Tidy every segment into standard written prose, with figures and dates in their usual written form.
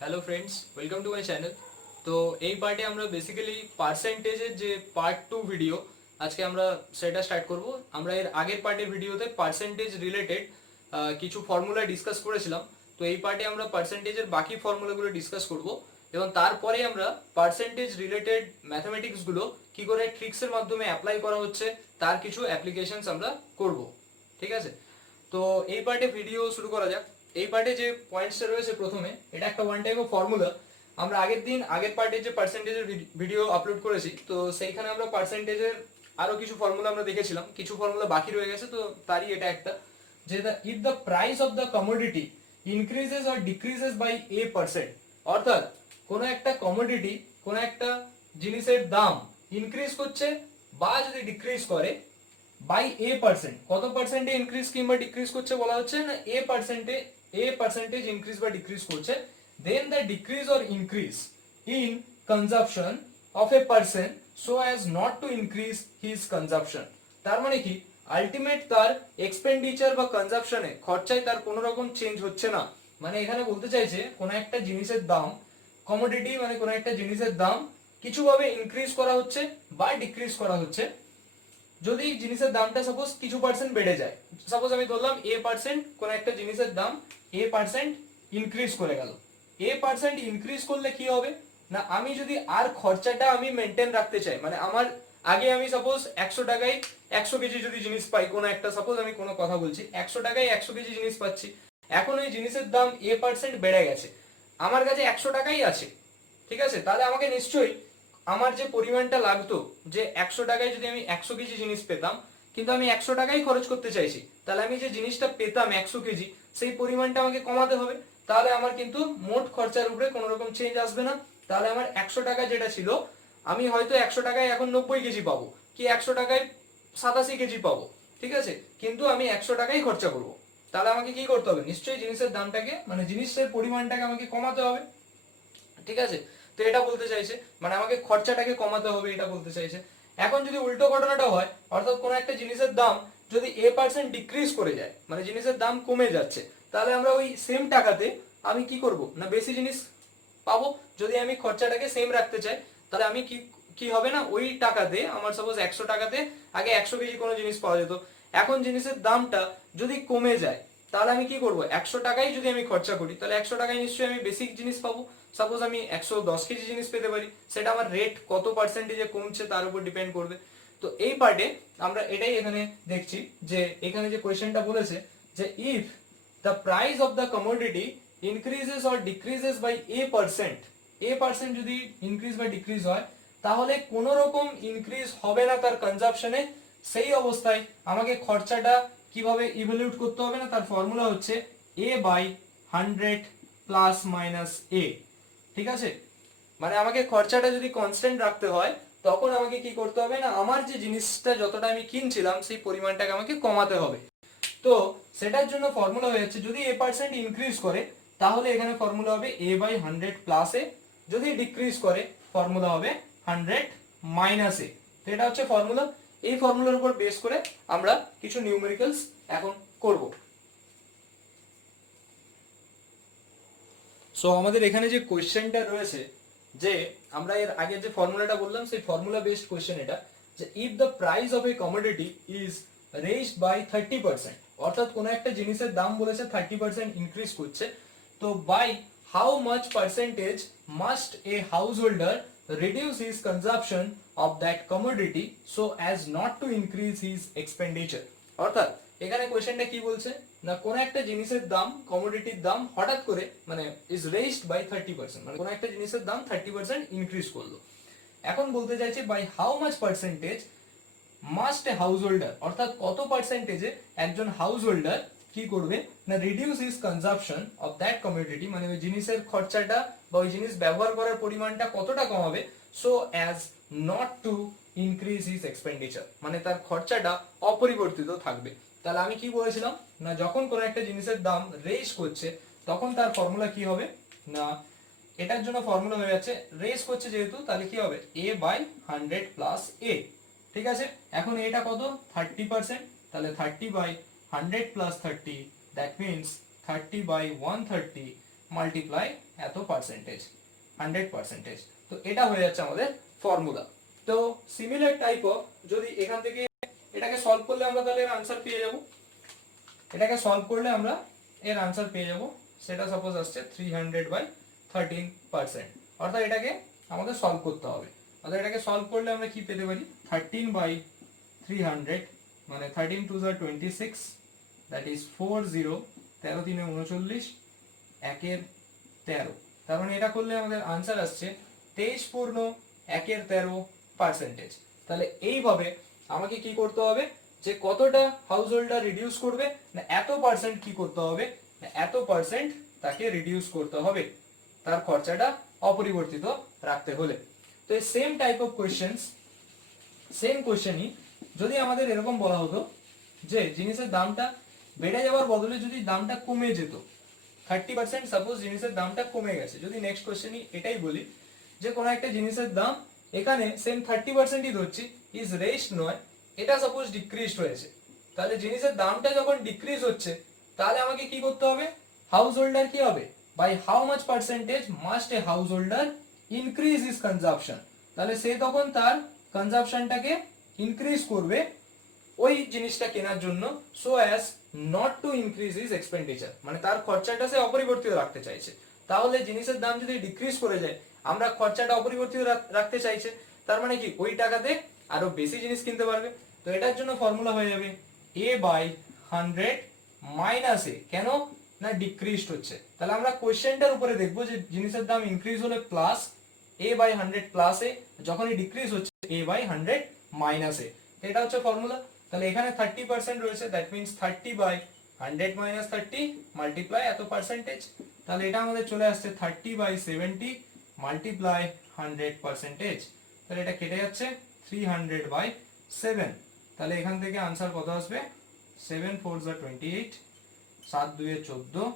Hello friends, welcome to my channel. তো এই পার্টে আমরা বেসিক্যালি পার্সেন্টেজের যে পার্ট 2 ভিডিও আজকে আমরা সেটা স্টার্ট করব। আমরা এর আগের পার্টের ভিডিওতে পার্সেন্টেজ রিলেটেড কিছু ফর্মুলা ডিসকাস করেছিলাম। তো এই পার্টে আমরা পার্সেন্টেজের বাকি ফর্মুলাগুলো ডিসকাস করব এবং তারপরে আমরা পার্সেন্টেজ রিলেটেড ম্যাথমেটিক্সগুলো কি করে ট্রিক্সের মাধ্যমে অ্যাপ্লাই করা হচ্ছে তার কিছু অ্যাপ্লিকেশনস আমরা করব। ঠিক আছে, তো এই পার্টে ভিডিও শুরু করা যাক। এই পার্টে যে পয়েন্টসটা রয়েছে, প্রথমে এটা একটা ওয়ান টাইপ অফ ফর্মুলা। আমরা আগের পার্টে যে পার্সেন্টেজের ভিডিও আপলোড করেছি, তো সেইখানে আমরা পার্সেন্টেজের আরো কিছু ফর্মুলা আমরা দেখেছিলাম, কিছু ফর্মুলা বাকি রয়ে গেছে, তো তারই এটা একটা, যে if the price of the commodity increases or decreases by a%, অর্থাৎ কোনো একটা কমোডিটি, কোনো একটা জিনিসের দাম ইনক্রিজ করছে বা যদি ডিক্রিজ করে বাই a%, কত পার্সেন্টে ইনক্রিজ কিংবা ডিক্রিজ করছে বলা হচ্ছে না, a পার্সেন্টেজ ইনক্রিজ বা ডিক্রিজ করছে, then the decrease or increase in consumption of a person so as not to increase his consumption. তার মানে কি, আলটিমেট তার এক্সপেন্ডিচার বা কনজাম্পশনে, খরচায় তার কোনো রকম চেঞ্জ হচ্ছে না। মানে এখানে বলতে চাইছে কোনো একটা জিনিসের দাম, কমোডিটি মানে কোনো একটা জিনিসের দাম কিছুভাবে ইনক্রিজ করা হচ্ছে বা ডিক্রিজ করা হচ্ছে। যদি জিনিসের দামটা সাপোজ কিছু পার্সেন্ট বেড়ে যায়, সাপোজ আমি ধরলাম a%, কোন একটা জিনিসের দাম a% ইনক্রিজ করে গেল। a% ইনক্রিজ করলে কি হবে না, আমি যদি আর খরচাটা আমি মেনটেন রাখতে চাই, মানে আমার আগে আমি সাপোজ 100 টাকায় 100 কেজি যদি জিনিস পাই, কোন একটা সাপোজ আমি কোনো কথা বলছি, 100 টাকায় 100 কেজি জিনিস পাচ্ছি, এখন ওই জিনিসের দাম a% বেড়ে গেছে, আমার কাছে 100 টাকাই আছে, ঠিক আছে, তাহলে আমাকে নিশ্চয়ই আমার যে পরিমাণটা লাগতো, যে 100 টাকায় যদি আমি 100 কেজি জিনিস পেতাম, কিন্তু আমি 100 টাকাই খরচ করতে চাইছি, তাহলে আমি যে জিনিসটা পেতাম 100 কেজি, সেই পরিমাণটা আমাকে কমাতে হবে। তাহলে আমার কিন্তু মোট খরচার উপরে কোনো রকম চেঞ্জ আসবে না। তাহলে আমার 100 টাকা যেটা ছিল, আমি হয়তো 100 টাকায় এখন 90 কেজি পাবো, কি 100 টাকায় 87 কেজি পাবো, ঠিক আছে, কিন্তু আমি 100 টাকাই খরচা করবো। তাহলে আমাকে কি করতে হবে, নিশ্চয়ই জিনিসের দামটাকে, মানে জিনিসের পরিমাণটাকে আমাকে কমাতে হবে। ঠিক আছে, তো এটা বলতে চাইছে, মানে আমাকে খরচাটাকে কমাতে হবে, এটা বলতে চাইছে। এখন যদি উল্টো ঘটনাটা হয়, অর্থাৎ কোনো একটা জিনিসের দাম যদি a% ডিক্রিজ করে যায়, মানে জিনিসের দাম কমে যাচ্ছে, তাহলে আমরা ওই সেম টাকাতে আমি কি করব না, বেশি জিনিস পাবো। যদি আমি খরচাটাকে সেম রাখতে চাই, তাহলে আমি কি কি হবে না, ওই টাকাতে আমার সাপোজ 100 টাকাতে আগে 100 কেজি কোনো জিনিস পাওয়া যেত, এখন জিনিসের দামটা যদি কমে যায়, তাহলে আমি কি করব, 100 টাকাই যদি আমি খরচা করি, তাহলে 100 টাকায় নিশ্চয়ই আমি বেসিক জিনিস পাবো। সাপোজ আমি 110 কেজি জিনিস পেতে পারি, সেটা আমার রেট কত পার্সেন্টেজে কমছে তার উপর ডিপেন্ড করবে। তো এই পার্টে আমরা এটাই এখানে দেখছি, যে এখানে যে কোয়েশ্চেনটা বলেছে, যে if the price of the commodity increases or decreases by a%, যদি ইনক্রিজ বা ডিক্রিজ হয়, তাহলে কোনো রকম ইনক্রিজ হবে না তার কনজাম্পশনে। সেই অবস্থায় আমাকে খরচাটা কিভাবে ইভ্যালুয়েট করতে হবে না, তার ফর্মুলা হচ্ছে a/100 প্লাস মাইনাস a। ঠিক আছে, মানে আমাকে খরচাটা যদি কনস্ট্যান্ট রাখতে হয়, তখন আমাকে কি করতে হবে না, আমার যে জিনিসটা যতটা আমি কিনছিলাম সেই পরিমাণটাকে আমাকে কমাতে হবে। তো সেটার জন্য ফর্মুলা হয়ে যাচ্ছে, যদি a% ইনক্রিজ করে, তাহলে এখানে ফর্মুলা হবে a/100 প্লাস a, যদি ডিক্রিজ করে ফর্মুলা হবে 100 মাইনাস a। তো এটা হচ্ছে ফর্মুলা। এই ফর্মুলার উপর বেস করে আমরা কিছু নিউমেরিক্যালস এখন করব। সো আমাদের এখানে যে কোশ্চেনটা রয়েছে, যে আমরা এর আগে যে ফর্মুলাটা বললাম, সেই ফর্মুলা বেসড কোশ্চেন এটা, যে if the price of a commodity is raised by 30%, অর্থাৎ কোন একটা জিনিসের দাম বলেছে 30% ইনক্রিজ করছে, তো by how much percentage must a house holder reduce his consumption of that commodity so as not to increase his expenditure. অর্থাৎ এখানে কোশ্চেনটা কি বলছে না, কোন একটা জিনিসের দাম, কমোডিটির দাম হঠাৎ করে মানে ইজ রেজড বাই 30%, মানে কোন একটা জিনিসের দাম 30% ইনক্রিজ করলো। এখন বলতে চাইছে by how much percentage must a house holder, অর্থাৎ কত পার্সেন্টেজে একজন হাউস হোল্ডার কি করবে না, reduce his consumption of that commodity, মানে ওই জিনিসের খরচাটা বা ওই জিনিস ব্যবহার করার পরিমাণটা কতটা কমাবে, so as not to increase his expenditure, মানে তার খরচাটা অপরিবর্তিত থাকবে। তাহলে আমি কি বলেছিলাম না, যখন কোন একটা জিনিসের দাম রেজ করছে, তখন তার ফর্মুলা কি হবে না, এটার জন্য ফর্মুলা হয়ে যাচ্ছে, রেজ করছে যেহেতু, তাহলে কি হবে a/100 প্লাস a। ঠিক আছে, এখন এটা কত 30%, তাহলে 30/100 প্লাস 30, দ্যাট মিনস 30/130 মাল্টিপ্লাই এত পার্সেন্টেজ, 100%। তো এটা হয়ে যাচ্ছে আমাদের ফর্মুলা। তো সিমিলার টাইপ অফ, যদি এখান থেকে এটাকে সলভ করলে আমরা তাহলে এর আনসার পেয়ে যাব, এটাকে সলভ করলে আমরা এর আনসার পেয়ে যাব, সেটা সাপোজ আসছে 300/13%। অর্থাৎ এটাকে আমাদের সলভ করতে হবে। অর্থাৎ এটাকে সলভ করলে আমরা কি পেতে পারি, 13/300 মানে 13 2 26, দ্যাট ইজ 40, 13 3 39, 1 13। তার মানে এটা করলে আমাদের আনসার আসছে 23.113%। তাহলে এইভাবে আমাকে কি করতে হবে, যে কতটা হাউস হোল্ডার রিডিউস করবে, না এত পার্সেন্ট কি করতে হবে, না এত পার্সেন্ট তাকে রিডিউস করতে হবে তার খরচাটা অপরিবর্তিত রাখতে হলে। তো এই same type of questions, same কোয়েশ্চেনই যদি আমাদের এরকম বলা হতো যে জিনিসের দামটা বেড়ে যাওয়ার বদলে যদি দামটা কমে যেত 30%, সাপোজ জিনিসের দামটা কমে গেছে, যদি নেক্সট কোয়েশ্চেনই এটাই বলি যে কোনো একটা জিনিসের দাম এখানে সেম 30%ই ধরছি, ইজ রেস্ট নয়, এটা সাপোজ ডিক্রিজড হয়েছে, তাহলে জিনিসের দামটা যখন ডিক্রিজ হচ্ছে তাহলে আমাকে কি করতে হবে, হাউস হোল্ডার কি হবে, by how much percentage must a house holder increase is consumption. তাহলে সে তখন তার কনজাম্পশনটাকে ইনক্রিজ করবে ওই জিনিসটা কেনার জন্য, so as not to increase is expenditure, মানে তার খরচাটা সে অপরিবর্তিত রাখতে চাইছে। তাহলে জিনিসের দাম যদি ডিক্রিজ করে যায়, আমরা খরচাটা অপরিবর্তিত রাখতে চাইছে, তার মানে কি ওই টাকাতে আরো বেশি জিনিস কিনতে পারবে। তো এটার জন্য ফর্মুলা হয়ে যাবে A/100 মাইনাস এ, কেন না ডিক্রিজড হচ্ছে। তাহলে আমরা কোশ্চেনটার উপরে দেখবো যে জিনিসের দাম ইনক্রিজ হলে প্লাস A/100 প্লাস এ, যখনই ডিক্রিজ হচ্ছে A/100 মাইনাস এ, এটা হচ্ছে ফর্মুলা। তাহলে এখানে 30% রয়েছে, দ্যাট মিন্স 30/100 মাইনাস 30 মাল্টিপ্লাই এত পার্সেন্টেজ। তাহলে এটা আমাদের চলে আসছে 30/70 মাল্টিপ্লাই 100%। তাহলে এটা কেটে যাচ্ছে 300/7। তাহলে এখান থেকে আনসার কত আসবে, 7 4 28, 7 2 14,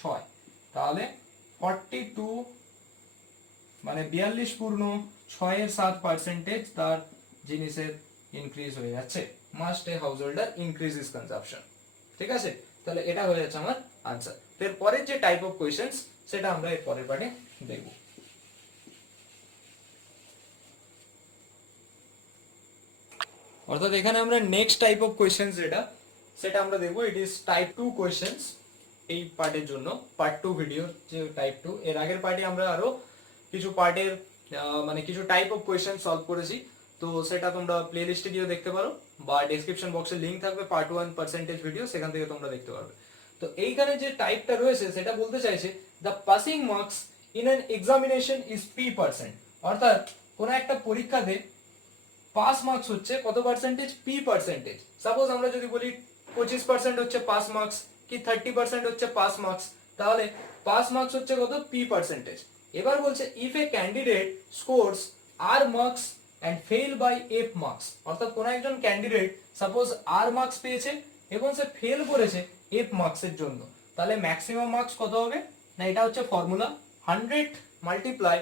6। তাহলে 42 মানে 42.67% তার জিনিসের ইনক্রিজ হয়ে যাচ্ছে, must a house holder increase is consumption. ঠিক আছে, তাহলে এটা হয়ে যাচ্ছে আমার আনসার। তো এর পরের যে টাইপ অফ কোয়েশ্চেন্স সেটা আমরা এর পরের পার্টে দেখব। অর্থাৎ এখানে আমরা নেক্সট টাইপ অফ কোয়েশ্চেন্স যেটা, সেটা আমরা দেখবো, ইট ইজ টাইপ 2 কোয়েশ্চেন্স এই পার্টের জন্য, পার্ট 2 ভিডিওর যে টাইপ 2। এর আগের পার্টে আমরা আরো কিছু পার্টের মানে কিছু টাইপ অফ কোয়েশ্চেন সলভ করেছি, তো সেটা তোমরা প্লে লিস্টে গিয়ে দেখতে পারো বা ডেসক্রিপশন বক্সে লিংক থাকবে পার্ট 1 পার্সেন্টেজ ভিডিও, সেখান থেকে তোমরা দেখতে পারবে। তো এইখানে যে টাইপটা রয়েছে সেটা বলতে চাইছে the passing marks in an examination is P%। অর্থাৎ কোন একটা পরীক্ষাতে পাস মার্কস হচ্ছে কত পার্সেন্টেজ, P%। সাপোজ আমরা যদি বলি 25% হচ্ছে পাস মার্কস কি 30% হচ্ছে পাস মার্কস, তাহলে পাস মার্কস হচ্ছে কত, P%। এবার বলছে if a candidate scores R marks and fail by F marks, অর্থাৎ কোন একজন ক্যান্ডিডেট সাপোজ R মার্কস পেয়েছে এবং সে ফেল করেছে F মার্কসের জন্য, তাহলে ম্যাক্সিমাম মার্কস কত হবে, না এটা হচ্ছে formula 100 multiply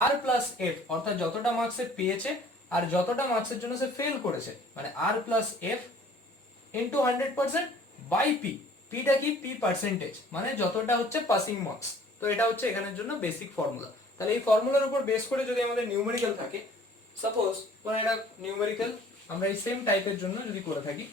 R plus F, অর্থাৎ যতটা মার্কস সে পেয়েছে আর যতটা মার্কসের জন্য সে ফেল করেছে, মানে R plus F into 100% by P। পিটা কি, P%, মানে যতটা হচ্ছে পাসিং মার্কস। তো এটা হচ্ছে এখানের জন্য বেসিক ফর্মুলা। তাহলে এই ফর্মুলার উপর বেস করে যদি আমাদের নিউমেরিক্যাল থাকে, সাপোজ কোন একটা নিউমেরিক্যাল আমরা এই সেম টাইপের জন্য যদি করে থাকি,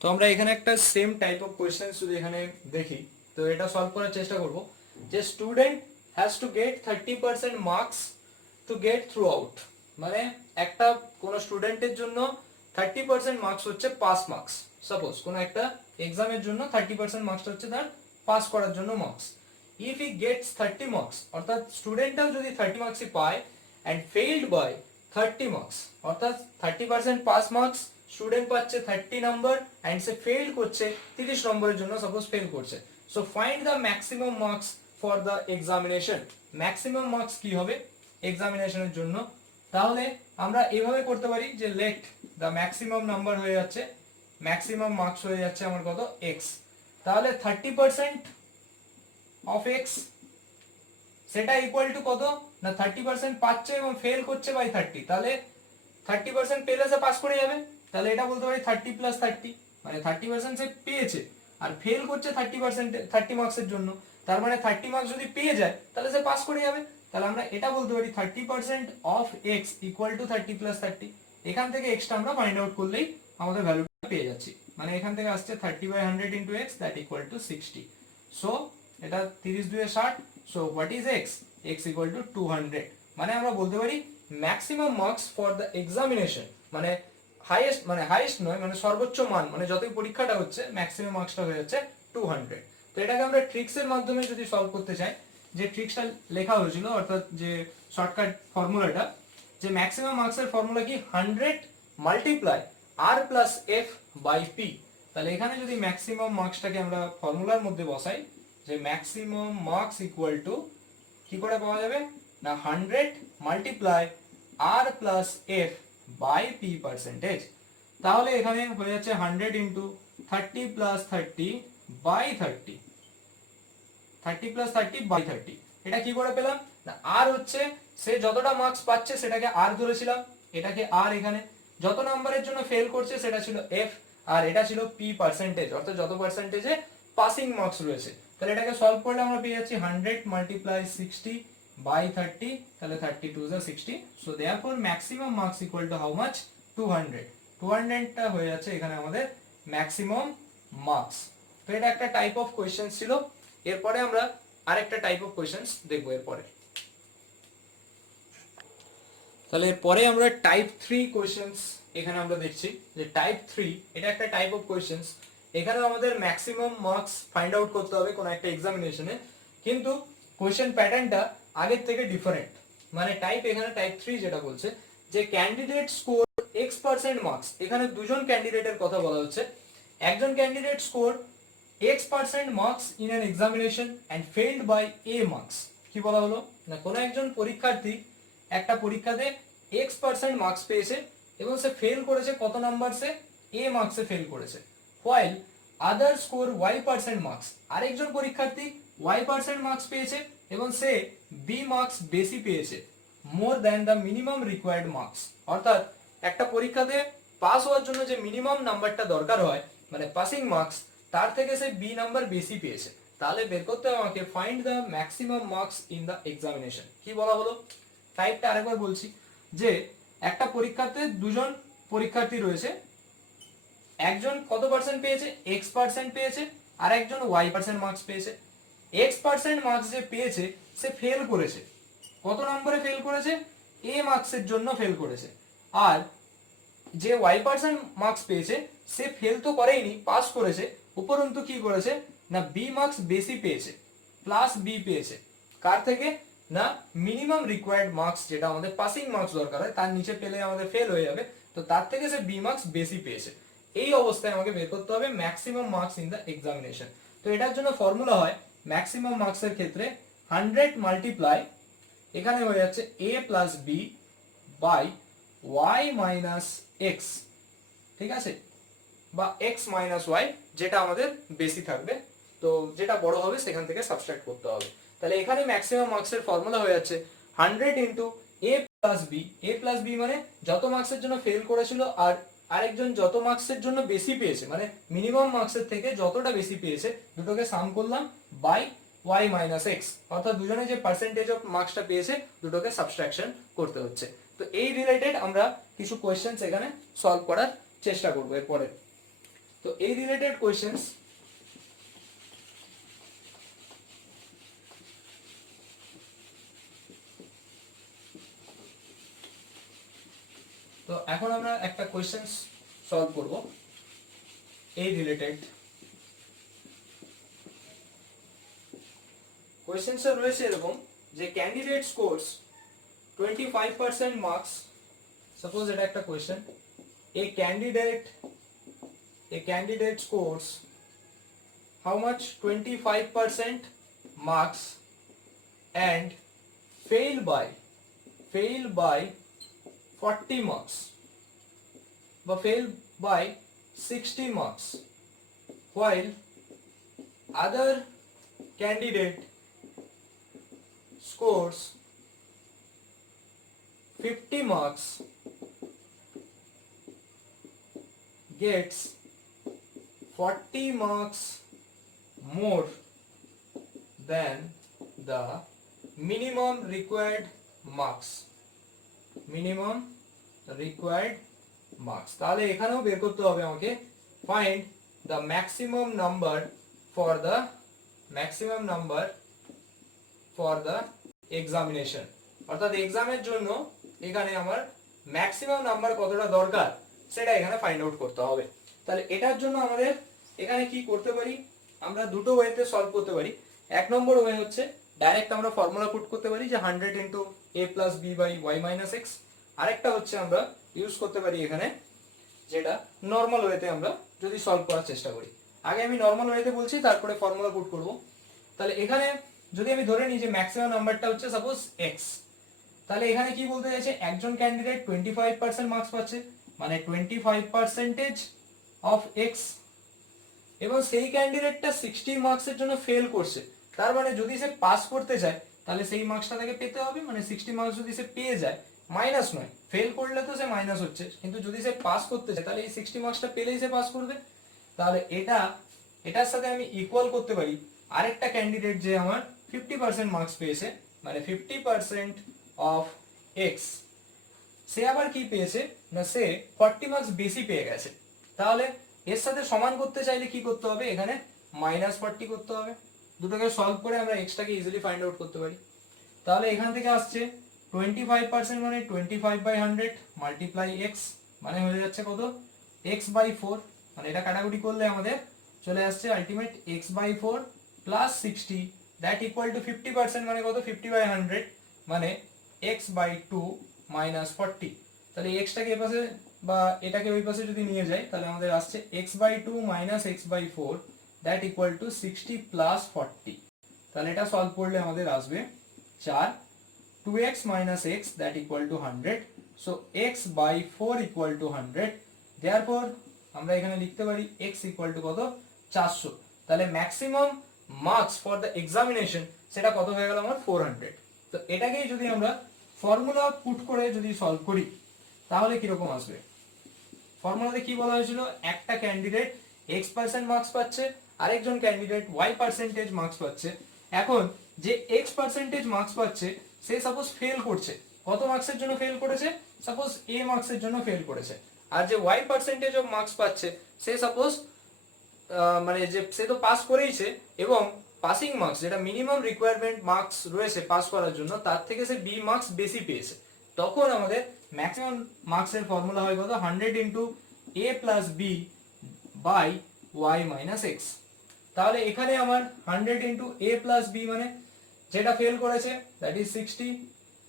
তো আমরা এখানে একটা সেম টাইপ অফ কোয়েশ্চেন যদি এখানে দেখি, তো এটা সলভ করার চেষ্টা করব যে student has to get 30% marks to get through out, মানে একটা কোন স্টুডেন্টের জন্য 30% মার্কস হচ্ছে পাস মার্কস। সাপোজ কোন একটা এক্সামের জন্য 30% মার্কস হচ্ছে তার পাস করার জন্য marks. If he gets 30 marks, অর্থাৎ স্টুডেন্টটাও যদি 30 মার্কসই পায় এন্ড ফেইলড বাই 30 মার্কস, অর্থাৎ 30% পাস মার্কস স্টুডেন্ট পাচ্ছে 30 নাম্বার এন্ড সে ফেল করছে 30 নম্বরের জন্য, সাপোজ ফেল করছে। So find the maximum marks for the examination. Maximum marks কি হবে এক্সামিনেশনের জন্য, তাহলে আমরা এভাবে করতে পারি যে লেট দ্য ম্যাক্সিমাম নাম্বার হয়ে যাচ্ছে, ম্যাক্সিমাম মার্কস হয়ে যাচ্ছে আমার কত, x। তাহলে 30% অফ x সেটা ইকুয়াল টু কত, না 30% পাচ্ছে এবং ফেল করছে বাই 30, তাহলে 30% পেলে সে পাস করে যাবে, তাহলে এটা বলতে পারি 30 প্লাস 30, মানে 30% সে পেয়েছে আর ফেল করছে 30%, 30 মার্কসের জন্য, তার মানে 30 মার্কস যদি পেয়ে যায় তাহলে সে পাস করে যাবে। তাহলে আমরা এটা বলতে পারি 30% of x equal to 30 plus 30। এখান থেকে এক্সটা আমরা ফাইন্ড আউট করলেই আমাদের ভ্যালুটা পেয়ে যাচ্ছি, মানে এখান থেকে আসছে 30/100 into x that equal to 60। So এটা 30 দুয়ে 60, so what is x, x equal to 200। মানে আমরা বলতে পারি maximum marks for the examination, মানে হাইয়েস্ট, মানে হাইয়েস্ট নয়, মানে সর্বোচ্চ মান, মানে যতই পরীক্ষাটা হচ্ছে ম্যাক্সিমাম মার্কসটা হয়ে যাচ্ছে 200। তো এটাকে আমরা ট্রিক্সের মাধ্যমে যদি সলভ করতে চাই, যে ট্রিক্সটা লেখা হয়েছিল অর্থাৎ যে শর্টকাট ফর্মুলাটা, যে ম্যাক্সিমাম মার্কসের ফর্মুলা কি 100 multiply R plus F by P. তাহলে এখানে যদি ম্যাক্সিমাম মার্কসটাকে আমরা ফর্মুলার মধ্যে বসাই, যে ম্যাক্সিমাম মার্কস ইকুয়াল টু কি করে পাওয়া যাবে না 100 multiply R plus F by P percentage. তাহলে এখানে হয়ে যাচ্ছে 100 into 30 plus 30 by 30, 30 plus 30 by 30। এটা কি করে পেলাম না আর হচ্ছে সে যতটা মার্কস পাচ্ছে সেটাকে আর ধরেছিলাম, এটাকে আর, এখানে যত নাম্বারের জন্য ফেল করছে সেটা ছিল এফ, আর এটা ছিল পি পার্সেন্টেজ, অর্থাৎ যত পার্সেন্টেজে পাসিং মার্কস রয়েছে। তাহলে এটাকে সলভ করলে আমরা পেয়ে যাচ্ছি 100 মাল্টিপ্লাই 60 বাই 30, তাহলে 30 টু যা 60। So therefore maximum marks equal to how much, 200। 200টা হয়ে যাচ্ছে এখানে আমাদের ম্যাক্সিমাম মার্কস। তো এটা একটা টাইপ অফ কোয়েশ্চেন ছিল। এরপরে আমরা আরেকটা টাইপ অফ কোয়েশ্চেন্স দেখবো এরপরে। তাহলে এরপরে আমরা টাইপ 3 কোয়েশ্চেন্স এখানে আমরা দেখছি, যে টাইপ 3 এটা একটা টাইপ অফ কোয়েশ্চেন্স। এখানে আমাদের ম্যাক্সিমাম মার্কস ফাইন্ড আউট করতে হবে কোন একটা এক্সামিনেশনে, কিন্তু কোয়েশ্চেন প্যাটার্নটা আগের থেকে ডিফারেন্ট। মানে এখানে টাইপ 3 যেটা বলছে যে ক্যান্ডিডেট স্কোর x% মার্কস, এখানে দুজন ক্যান্ডিডেটের কথা বলা হচ্ছে। একজন candidate score x% marks in an examination and failed by a marks. কি বলা হলো না কোন একজন পরীক্ষার্থী একটা পরীক্ষাতে x% মার্কস পেয়েছে এবং সে ফেল করেছে কত নাম্বার, সে a মার্কসে ফেল করেছে। while আদার স্কোর y% মার্কস, আরেকজন পরীক্ষার্থী y% মার্কস পেয়েছে এবং সে b মার্কস বেশি পেয়েছে, more than the minimum required marks. অর্থাৎ একটা পরীক্ষাতে পাস হওয়ার জন্য যে মিনিমাম নাম্বারটা দরকার হয়, মানে পাসিং মার্কস, তার থেকে সে বি নাম্বার বেশি পেয়েছে। তাহলে বের করতে হবে আমাকে find the maximum marks in the examination. কি বলা হলো, টাইপটা আরেকবার বলছি, যে একটা পরীক্ষাতে দুজন পরীক্ষার্থী রয়েছে, একজন কত পার্সেন্ট পেয়েছে, x% পেয়েছে, আর একজন y% মার্কস পেয়েছে। x% মার্কস যে পেয়েছে সে ফেল করেছে, কত নম্বরে ফেল করেছে, a মার্কসের জন্য ফেল করেছে। আর যে y% মার্কস পেয়েছে সে ফেল তো করেইনি, পাস করেছে, উপরন্তু কি করেছে না b মার্কস বেশি পেয়েছে, প্লাস b পেয়েছে। কার থেকে না মিনিমাম রিকোয়ার্ড মার্কস, যেটা আমাদের পাসিং মার্কস দরকার হয়, তার নিচে পেলে আমাদের ফেল হয়ে যাবে, তো তার থেকে সে b মার্কস বেশি পেয়েছে। এই অবস্থায় আমাকে বের করতে হবে maximum marks in the examination. তো এটার জন্য ফর্মুলা হয় ম্যাক্সিমাম মার্কসের ক্ষেত্রে 100 মাল্টিপ্লাই, এখানে হয়ে যাচ্ছে a plus b by y minus x, ঠিক আছে, বা x মাইনাস y, যেটা আমাদের বেশি থাকবে, তো যেটা বড় হবে সেখান থেকে সাবট্রাক্ট করতে হবে। তাহলে এখানে ম্যাক্সিমাম মার্কসের ফর্মুলা হয়ে যাচ্ছে 100 ইন্টু a plus b, a plus b মানে যত মার্কসের জন্য ফেল করেছিল আর আরেকজন যত মার্কসের জন্য বেশি পেয়েছে, মানে মিনিমাম মার্কসের থেকে যতটা বেশি পেয়েছে, দুটোকে সাম করলাম বাই y মাইনাস x, অর্থাৎ দুজনে যে পার্সেন্টেজ অফ মার্কসটা পেয়েছে দুটোকে সাবট্রাকশন করতে হচ্ছে। তো এই রিলেটেড আমরা কিছু কোয়েশ্চেন্স এখানে সলভ করার চেষ্টা করব এরপরে। তো এই রিলেটেড কোয়েশ্চেন্স তো এখন আমরা একটা কোয়েশ্চেন্স সলভ করব এই রিলেটেড। কোয়েশ্চেন্সটা রয়েছে এরকম যে ক্যান্ডিডেট স্কোরস 25% মার্কস, সাপোজ এটা একটা question, a candidate scores how much 25% marks and fail by 40 marks বা fail by 60 marks, while other candidate scores 50 marks gets 40 marks more than the minimum required marks, minimum required marks, তাহলে এখানেও বের করতে হবে আমাকে find the maximum number for the examination, অর্থাৎ এক্সামের জন্য এখানে আমার ম্যাক্সিমাম নাম্বার কতটা দরকার সেটা এখানে ফাইন্ড আউট করতে হবে। তাহলে এটার জন্য আমাদের এখানে কি করতে পারি, আমরা দুটো ওয়েতে সলভ করতে পারি। এক নম্বর ওয়ে হচ্ছে ডাইরেক্ট আমরা ফর্মুলা পুট করতে পারি যে 100 ইন্টু a plus B by Y minus X. আরেকটা হচ্ছে আমরা ইউজ করতে পারি এখানে যেটা নর্মাল ওয়েতে আমরা যদি সলভ করার চেষ্টা করি। আগে আমি নর্মাল ওয়েতে বলছি, তারপরে ফর্মুলা পুট করব। তাহলে এখানে যদি আমি ধরে নিই যে ম্যাক্সিমাম নাম্বারটা হচ্ছে সাপোজ এক্স, তাহলে এখানে কি বলতে চাইছে একজন ক্যান্ডিডেট 25% মার্কস পাচ্ছে, মানে 25% অফ এক্স, এবং সেই ক্যান্ডিডেটটা 60 মার্কসের জন্য ফেল করছে। তার মানে যদি সে পাস করতে চায় তাহলে সেই মার্কসটা তাকে পেতে হবে, মানে 60 মার্কস যদি সে পেয়ে যায়, মাইনাস নয়, ফেল করলে তো সে মাইনাস হচ্ছে, কিন্তু যদি সে পাস করতে চায় তাহলে এই 60 মার্কসটা পেলেই সে পাস করবে। তাহলে এটার সাথে আমি ইকুয়াল করতে পারি আরেকটা ক্যান্ডিডেট যে আমার 50% মার্কস পেয়েছে, মানে 50% অফ এক্স, সে আবার কি পেয়েছে না সে 40 মার্কস বেশি পেয়ে গেছে। তাহলে এর সাথে সমান করতে চাইলে কি করতে হবে, এখানে -40 করতে হবে। দুটোকে সলভ করে আমরা এক্সটাকে ইজিলি ফাইন্ড আউট করতে পারি। তাহলে এখান থেকে আসছে 25% মানে 25/100 মাল্টিপ্লাই এক্স, মানে হয়ে যাচ্ছে কত x/4, মানে এটা কাটাকুটি করলে আমাদের চলে আসছে ultimate x/4 plus 60 that equal to 50%, মানে কত 50/100 মানে x/2 মাইনাস 40। তাহলে এক্সটাকে এই পাশে বা এটাকে ওই পাশে যদি নিয়ে যাই তাহলে আমাদের আসছে x/2 minus x/4 that equal to 60 plus 40। তাহলে এটা সলভ করলে আমাদের আসবে 4, 2x minus x that equal to 100, so x/4 equal to 100, therefore আমরা এখানে লিখতে পারি x equal to কত 400। তাহলে maximum marks for the examination সেটা কত হয়ে গেল আমার 400। তো এটাকেই যদি আমরা ফর্মুলা পুট করে যদি সলভ করি তাহলে কিরকম আসবে, ফর্মুলাতে কি বলা হয়েছিল একটা ক্যান্ডিডেট x% মার্কস পাচ্ছে, আরেকজন ক্যান্ডিডেট y% মার্কস পাচ্ছে। এখন যে x% মার্কস পাচ্ছে সে সাপোজ ফেল করছে, কত মার্কসের জন্য ফেল করেছে, সাপোজ a মার্কসের জন্য ফেল করেছে। আর যে y% অফ মার্কস পাচ্ছে সে সাপোজ মানে যে সে তো পাস করেইছে এবং পাসিং মার্কস যেটা মিনিমাম রিকোয়ারমেন্ট মার্কস রয়েছে পাস করার জন্য তার থেকে সে b মার্কস বেশি পেয়েছে। তখন আমাদের ম্যাক্সিমাম মার্কসের ফর্মুলা হয় কত 100 into a plus b by y minus x। তাহলে এখানে আমার 100 ইনটু a প্লাস b মানে যেটা ফেল করেছে দ্যাট ইজ 60,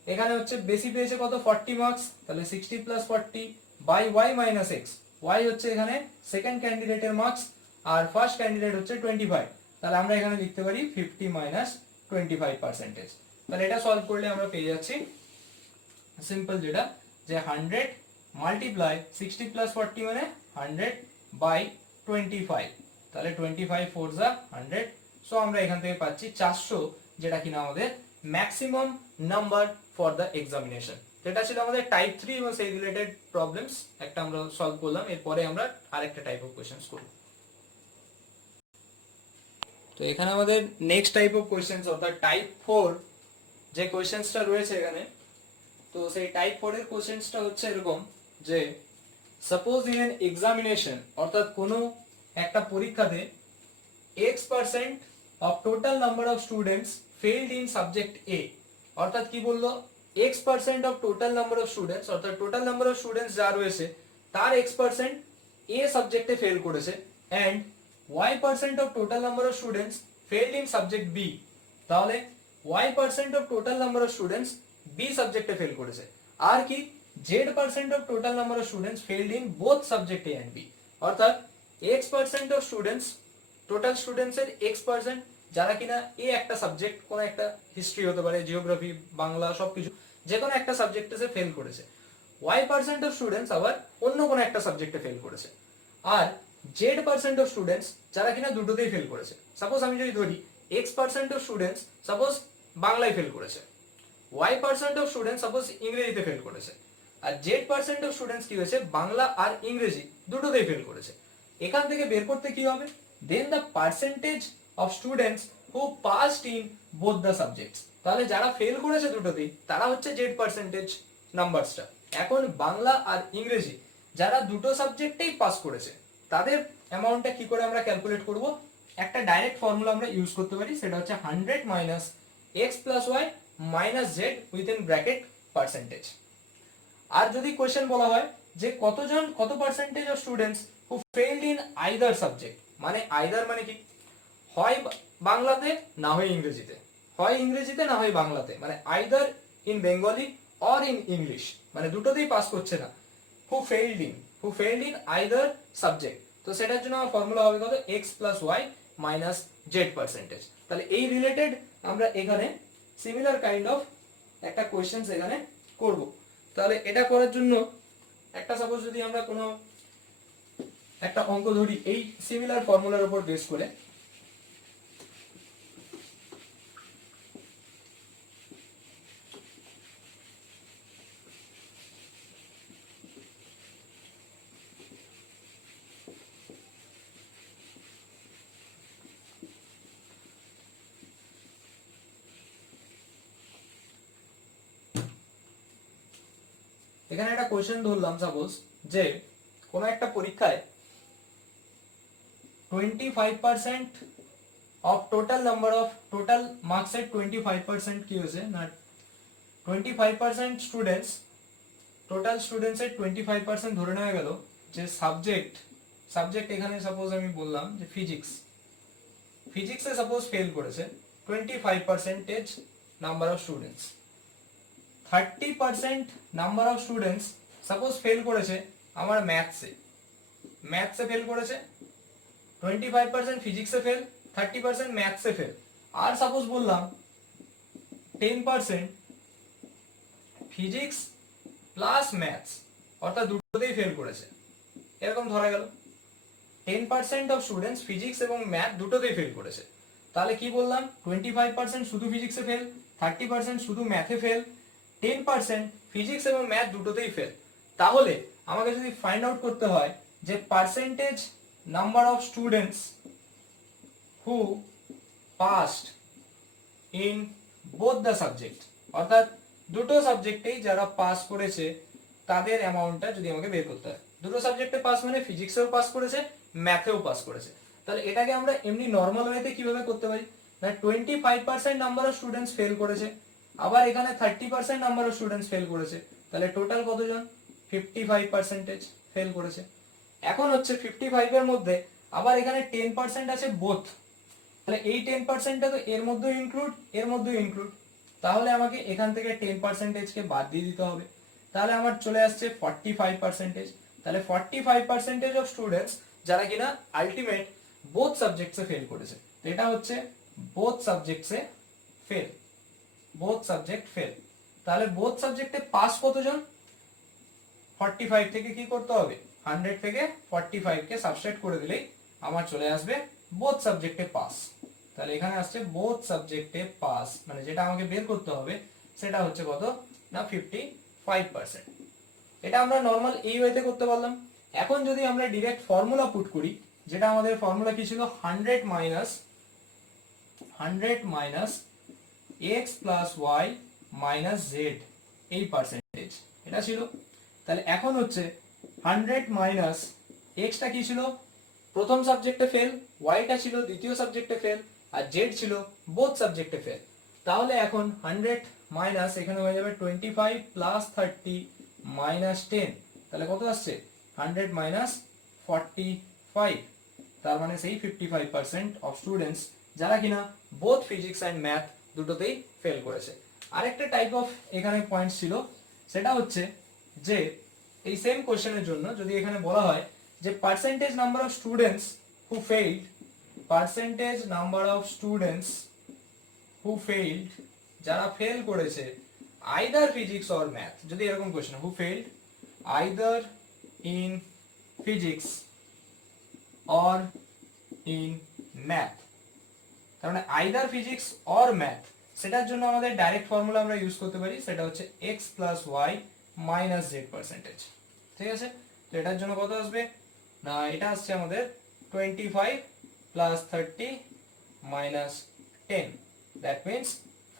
এখানে হচ্ছে বেশি পেয়েছে কত 40 মার্কস, তাহলে 60 plus 40 by y minus x, y হচ্ছে এখানে সেকেন্ড ক্যান্ডিডেটের মার্কস আর ফার্স্ট ক্যান্ডিডেট হচ্ছে 25, তাহলে আমরা এখানে লিখতে পারি 50 মাইনাস 25%। তাহলে এটা সলভ করলে আমরা পেয়ে যাচ্ছি সিম্পল যেটা যে 100 মাল্টিপ্লাই 60 প্লাস 40 মানে 100 বাই 25, তাহলে 25 4 যা 100, সো আমরা এখান থেকে পাচ্ছি 400, যেটা কিনা আমাদের maximum number for the examination. যেটা ছিল আমাদের টাইপ 3 এবং সেই রিলেটেড প্রবলেমস একটা আমরা সলভ করলাম। এরপরে আমরা আরেকটা টাইপ অফ কোশ্চেন্স করব। তো এখানে আমাদের নেক্সট টাইপ অফ কোশ্চেন্স অর্থাৎ টাইপ 4 যে কোশ্চেন্সটা রয়েছে এখানে, তো সেই টাইপ 4 এর কোশ্চেন্সটা হচ্ছে এরকম যে সাপোজ ইন এন এক্সামিনেশন অর্থাৎ কোনো একটা পরীক্ষাতে x% of total number of students failed in subject A, অর্থাৎ কি বললো x% of total number of students অর্থাৎ টোটাল নাম্বার অফ স্টুডেন্টস যা রয়েছে তার x% A সাবজেক্টে ফেল করেছে and y% of total number of students failed in subject B, তাহলে y% of total number of students B সাবজেক্টে fail করেছে, আর কি z% of total number of students failed in both subject A and B, অর্থাৎ x% of students total students এর x% যারা কিনা এ একটা subject কোন একটা হিস্ট্রি হতে পারে, জিওগ্রাফি, বাংলা, সবকিছু যে কোনো একটা সাবজেক্টে সে ফেল করেছে, y% অফ স্টুডেন্টস আবার অন্য কোনো একটা সাবজেক্টে ফেল করেছে, আর z% অফ স্টুডেন্টস যারা কিনা দুটোতেই ফেল করেছে। সাপোজ আমি যদি ধরি x% অফ স্টুডেন্টস সাপোজ বাংলায় ফেল করেছে, y% অফ স্টুডেন্টস সাপোজ ইংরেজিতে ফেল করেছে, আর z% অফ স্টুডেন্টস কি হয়েছে বাংলা আর ইংরেজি দুটোতেই ফেল করেছে। এখান থেকে বের করতে কি হবে, then the percentage of students who passed in both the subjects. তাহলে যারা ফেল করেছে দুটোতেই তারা হচ্ছে জেড পার্সেন্টেজ নাম্বারসটা। এখন বাংলা আর ইংরেজি যারা দুটো সাবজেক্টেই পাস করেছে তাদের অ্যামাউন্টটা কি করে আমরা ক্যালকুলেট করব, একটা ডাইরেক্ট ফর্মুলা আমরা ইউজ করতে পারি, সেটা হচ্ছে 100 minus X plus Y minus Z within bracket percentage. আর যদি কোশ্চেন বলা হয় যে কত percentage of students who failed in either subject, মানে আইদার মানে কি, হয় বাংলাতে না হয় ইংরেজিতে, হয় ইংরেজিতে না হয় বাংলাতে, মানে either in Bengali or in English, মানে দুটোতেই পাস করছে না, who failed in either subject. তো সেটার জন্য আমার ফর্মুলা হবে কত, X plus Y minus Z percentage. তাহলে এই রিলেটেড আমরা এখানে সিমিলার কাইন্ড অফ একটা কোয়েশ্চেন্স এখানে করব। তাহলে এটা করার জন্য একটা সাপোজ যদি আমরা কোনো একটা অঙ্ক ধরি এই সিমিলার ফর্মুলার উপর বেস করে, এখানে একটা কোশ্চেন ধরলাম সাপোজ যে কোনো একটা পরীক্ষায় 25% of total number of total মার্কসের 25% কি হয়েছে না, 25% স্টুডেন্টস, টোটাল স্টুডেন্টসের 25% ধরে নেওয়া গেল যে সাবজেক্ট এখানে সাপোজ আমি বললাম যে ফিজিক্সে সাপোজ ফেল করেছে 25% number of students, 30% number of students suppose fail করেছে আমার ম্যাথসে ফেল করেছে, 25% ফিজিক্সে ফেল, 30% ম্যাথসে ফেল। আর সাপোজ বললাম 10% ফিজিক্স প্লাস ম্যাথস, অর্থাৎ দুটোতেই ফেল করেছে, এরকম ধরা গেল 10% অফ স্টুডেন্টস ফিজিক্স এবং ম্যাথ দুটোতেই ফেল করেছে। তাহলে কি বললাম, 25% শুধু ফিজিক্সে ফেল, 30% শুধু ম্যাথে ফেল, 10% ফিজিক্স এবং ম্যাথ দুটোতেই ফেল। তাহলে আমাকে যদি ফাইন্ড আউট করতে হয় যে percentage number of students who passed in both the subject, অর্থাৎ দুটো সাবজেক্টেই যারা পাস করেছে তাদের অ্যামাউন্টটা যদি আমাকে বের করতে হয়, দুটো সাবজেক্টে পাস মানে ফিজিক্সেও পাস করেছে ম্যাথেও পাস করেছে, তাহলে এটাকে আমরা এমনি নর্মাল ওয়েতে কিভাবে করতে পারি না, 25% নাম্বার অফ স্টুডেন্টস ফেল করেছে, আবার এখানে 30% নাম্বার অফ স্টুডেন্টস ফেল করেছে, তাহলে টোটাল কতজন, 55% ফেল করেছে। এখন হচ্ছে 55 এর মধ্যে আবার এখানে 10% আছে বোথ, তাহলে এই 10%টা তো এর মধ্যেও ইনক্লুড, তাহলে আমাকে এখান থেকে 10% কে বাদ দিয়ে দিতে হবে, তাহলে আমার চলে আসছে 45%। তাহলে 45% অফ স্টুডেন্টস যারা কিনা আলটিমেট বোথ সাবজেক্টসে ফেল করেছে, তো এটা হচ্ছে বোথ সাবজেক্ট ফেল। তাহলে বোথ সাবজেক্টে পাস কতজন, 45 থেকে কি করতে হবে, 100 থেকে 45 কে সাবট্রাক্ট করে দিলেই আমার চলে আসবে বোথ সাবজেক্টে পাস। তাহলে এখানে আসছে বোথ সাবজেক্টে পাস, মানে যেটা আমাকে বের করতে হবে সেটা হচ্ছে কত না 55%। এটা আমরা নর্মাল এই ওয়েতে করতে পারলাম। এখন যদি আমরা ডাইরেক্ট ফর্মুলা পুট করি, যেটা আমাদের ফর্মুলা কি ছিল, 100 minus x plus Y minus Z, এই পার্সেন্টেজ এটা ছিল। তাহলে এখন হচ্ছে 100 মাইনাস এক্সটা কি ছিল, প্রথম সাবজেক্টে ফেল, ওয়াইটা ছিল দ্বিতীয় সাবজেক্টে ফেল, আর জেড ছিল বোথ সাবজেক্টে ফেল। তাহলে এখন 100 মাইনাস এখানে হয়ে যাবে 25 প্লাস 30 মাইনাস 10, তাহলে কত আসছে 100 মাইনাস 45, তার মানে সেই 55% অফ স্টুডেন্টস যারা কিনা বোথ ফিজিক্স অ্যান্ড ম্যাথ দুটোতেই ফেল করেছে। আরেকটা টাইপ অফ এখানে পয়েন্ট ছিল, সেটা হচ্ছে যে এই সেম কোশ্চেনের জন্য যদি এখানে বলা হয় যে percentage number of students who failed, যারা ফেল করেছে আইদার ফিজিক্স অর ম্যাথ, যদি এরকম question who failed either in physics or in math, তার মানে আইদার ফিজিক্স অর ম্যাথ, সেটার জন্য আমাদের ডাইরেক্ট ফর্মুলা আমরা ইউজ করতে পারি, সেটা হচ্ছে x plus Y minus Z percentage. ঠিক আছে, তো এটার জন্য কত আসবে না এটা আসছে আমাদের 25 plus 30 minus 10, that means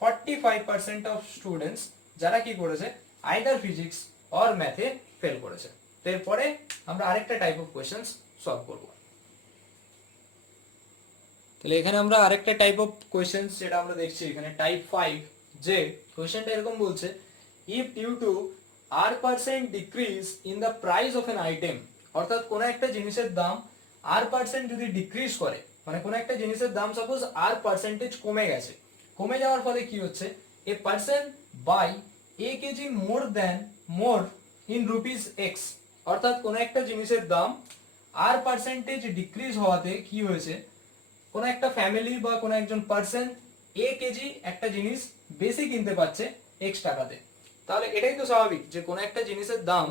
45% of students যারা কি করেছে আইদার ফিজিক্স অর ম্যাথে ফেল করেছে। তো এরপরে আমরা আরেকটা টাইপ অফ কোয়েশ্চেন্স সলভ করব। তাহলে এখানে আমরা আরেকটা টাইপ অফ কোয়েশ্চেন্স যেটা আমরা দেখছি এখানে টাইপ 5, যে কোয়েশ্চেনটা এরকম বলছে if due to r% decrease in the price of an item, অর্থাৎ কোন একটা জিনিসের দাম r% যদি ডিক্রিজ করে, মানে কোন একটা জিনিসের দাম সাপোজ r% কমে গেছে, কমে যাওয়ার ফলে কি হচ্ছে a person by a kg more in rupees x, অর্থাৎ কোন একটা জিনিসের দাম r% ডিক্রিজ হওয়াতে কি হয়েছে, কোন একটা ফ্যামিলি বা কোন একজন পার্সন a কেজি একটা জিনিস বেশি কিনতে পারছে x টাকাতে। তাহলে এটাই তো স্বাভাবিক যে কোন একটা জিনিসের দাম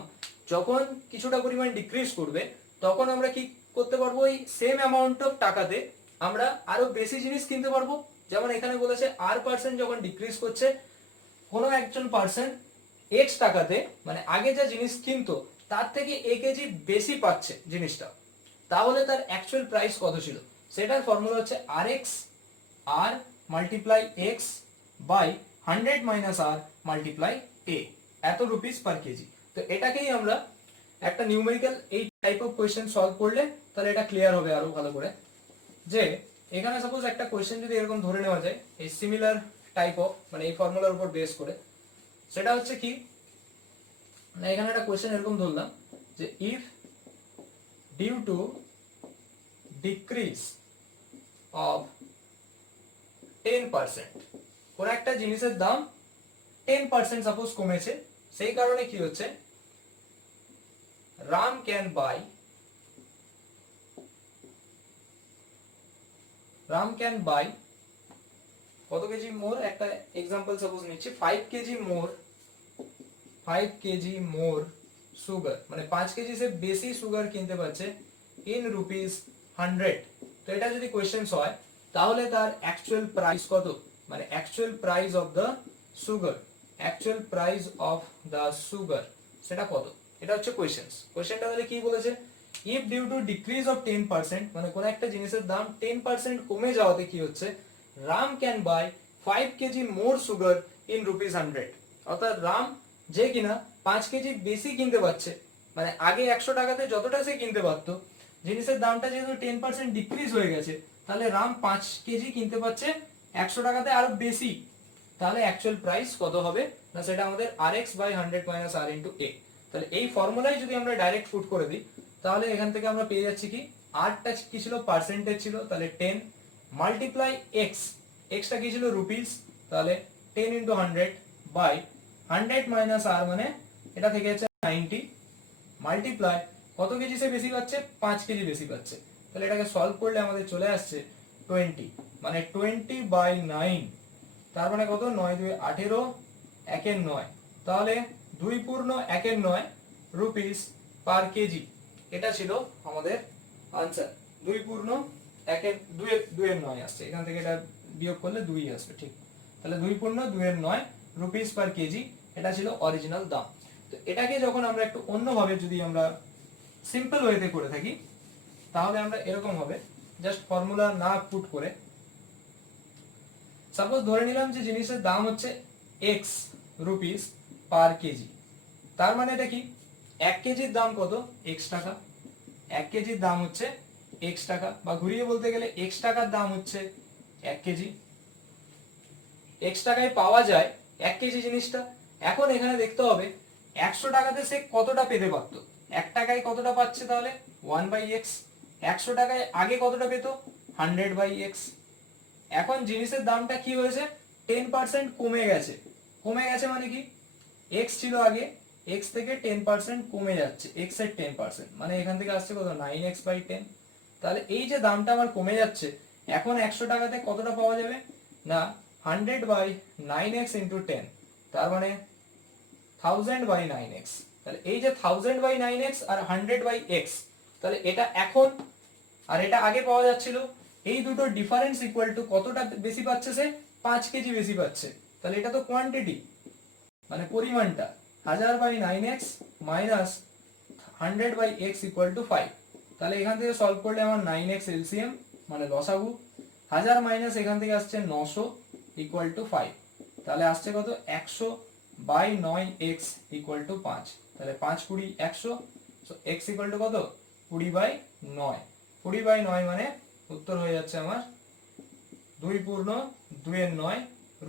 যখন কিছুটা পরিমাণ ডিক্রিজ করবে তখন আমরা কি করতে পারবো, এই সেম অ্যামাউন্ট অফ টাকাতে আমরা আরো বেশি জিনিস কিনতে পারবো। যেমন এখানে বলেছে r% যখন ডিক্রিজ করছে কোনো একজন পার্সন x টাকাতে, মানে আগে যা জিনিস কিনতো তার থেকে a কেজি বেশি পাচ্ছে জিনিসটা, তাহলে তার অ্যাকচুয়াল প্রাইস কত ছিল, সেটার ফর্মুলা হচ্ছে rx r multiply x by 100 minus r multiply a, এত রুপিস পার কেজি। তো এটাকেই আমরা একটা নিউমেরিক্যাল এই টাইপ অফ কোয়েশ্চেন সলভ করলে তাহলে এটা ক্লিয়ার হবে আরো ভালো করে, যে এখানে সাপোজ একটা কোয়েশ্চেন যদি এরকম ধরে নেওয়া যায় এই সিমিলার টাইপ অফ, মানে এই ফর্মুলার উপর বেস করে, সেটা হচ্ছে কি না, এখানে একটা কোয়েশ্চেন এরকম ধরলাম যে if due to decrease of 10%, কোন একটা জিনিসের দাম 10% সাপোজ কমেছে, সেই কারণে কি হচ্ছে রাম ক্যান বাই কত কেজি মোর, একটা এক্সাম্পল সাপোজ নিচ্ছি 5 কেজি মোর সুগার, মানে 5 কেজি সে বেশি সুগার কিনতে পারছে ইন রুপিস 100। তো এটা যদি কোয়েশ্চেন্স হয় তাহলে তার অ্যাকচুয়াল প্রাইস কত, মানে actual price of the sugar, সেটা কত, এটা হচ্ছে কোয়েশ্চেনটা। তাহলে কি বলেছে if due to decrease of 10%, মানে কোন একটা জিনিসের দাম 10% কমে যাওয়াতে কি হচ্ছে Ram can buy 5 KG more sugar in rupees 100, অর্থাৎ রাম যে কিনা 5 কেজি বেশি কিনতে পারছে, মানে আগে 100 টাকাতে যতটা সে কিনতে পারতো জিনিসের দামটা যেহেতু 10% ডিক্রিজ হয়ে গেছে, তাহলে রাম 5 কেজি কিনতে পারছে 100 টাকাতে আরো বেশি, তাহলে অ্যাকচুয়াল প্রাইস কত হবে না, সেটা আমাদের rx by 100 minus r into a। তাহলে এই ফর্মুলায় যদি আমরা ডাইরেক্ট পুট করে দিই তাহলে এখান থেকে আমরা পেয়ে যাচ্ছি কি rটা কি ছিল, পার্সেন্টেজ ছিল, তাহলে 10 মাল্টিপ্লাই x টা কি ছিল রুপিস, তাহলে 10 ইন্টু 100 বাই 100 মাইনাস r, মানে এটা থেকে যাচ্ছে 90 মাল্টিপ্লাই কত কেজি সে বেশি পাচ্ছে, 5 কেজি বেশি পাচ্ছে, তাহলে এটাকে সলভ করলে আমাদের চলে আসছে 20, মানে 20 বাই 9, তার মানে কত 9 2 18 1 9, তাহলে 2 পূর্ণ 1 9 রুপিস পার কেজি, এটা ছিল আমাদের আনসার। 2 পূর্ণ 1 2 এর 9 আসছে, এখান থেকে এটা বিয়োগ করলে 2 আসবে, ঠিক, তাহলে 2 পূর্ণ 2 এর 9 রুপিস পার কেজি, এটা ছিল অরিজিনাল দাম। তো এটাকে যখন আমরা একটু অন্যভাবে যদি আমরা সিম্পল ওয়েতে করে থাকি তাহলে আমরা এরকম হবে, জাস্ট ফর্মুলা না পুট করে সাপোজ ধরে নিলাম যে জিনিসের দাম হচ্ছে x রুপিস পার কেজি, তার মানে এটা কি 1 কেজির দাম কত x টাকা, 1 কেজির দাম হচ্ছে x টাকা, বা ঘুরিয়ে বলতে গেলে x টাকার দাম হচ্ছে 1 কেজি, x টাকায় পাওয়া যায় 1 কেজি জিনিসটা। এখন এখানে দেখতে হবে 100 টাকাতে সে কতটা পেতে পারতো, 1 টাকায় কতটা পাচ্ছে, তাহলে 1/x, 100 টাকায় আগে কতটা পেতো 100/x। এখন জিনিসের দামটা কি হয়েছে 10% কমে গেছে, মানে কি x ছিল আগে, x থেকে 10% কমে যাচ্ছে, x এর 10%, মানে এখান থেকে আসছে কত 9x/10, তাহলে এই যে দামটা আমার কমে যাচ্ছে, এখন 100 টাকাতে কতটা পাওয়া যাবে না 100/9x ইন্টু 10, তার মানে 1000/9x, তাহলে এই যে 1000/9x আর 100/x, তাহলে এটা এখন আর এটা আগে পাওয়া যাচ্ছিল, এই দুটো ডিফারেন্স ইকুয়াল টু কতটা বেশি পাচ্ছে সে 5 কেজি বেশি পাচ্ছে, তাহলে এটা তো কোয়ান্টিটি, মানে পরিমাণটা 1000/9x minus 100/x equal to 5, তাহলে এখান থেকে সলভ করলে আমার 9x এলসিএম মানে লসাগু, 1000 মাইনাস এখান থেকে আসছে 900 ইকুয়াল টু 5, তাহলে আসছে কত 100 বাই 9x ইকুয়াল টু 5, তাহলে 5 20 100, সো x ইকুয়াল টু কত 20 বাই 9, 20 বাই 9 মানে উত্তর হয়ে যাচ্ছে আমার 2.29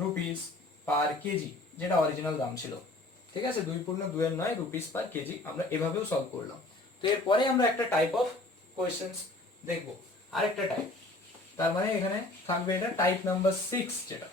রুপিস পার কেজি, যেটা অরিজিনাল দাম ছিল। ঠিক আছে, 2.29 রুপিস পার কেজি আমরা এভাবেও সলভ করলাম। তো এরপরে আমরা একটা টাইপ অফ কোয়েশ্চেন্স দেখবো, আরেকটা টাইপ, তার মানে এখানে থাকবে এটা টাইপ নাম্বার 6 যেটা।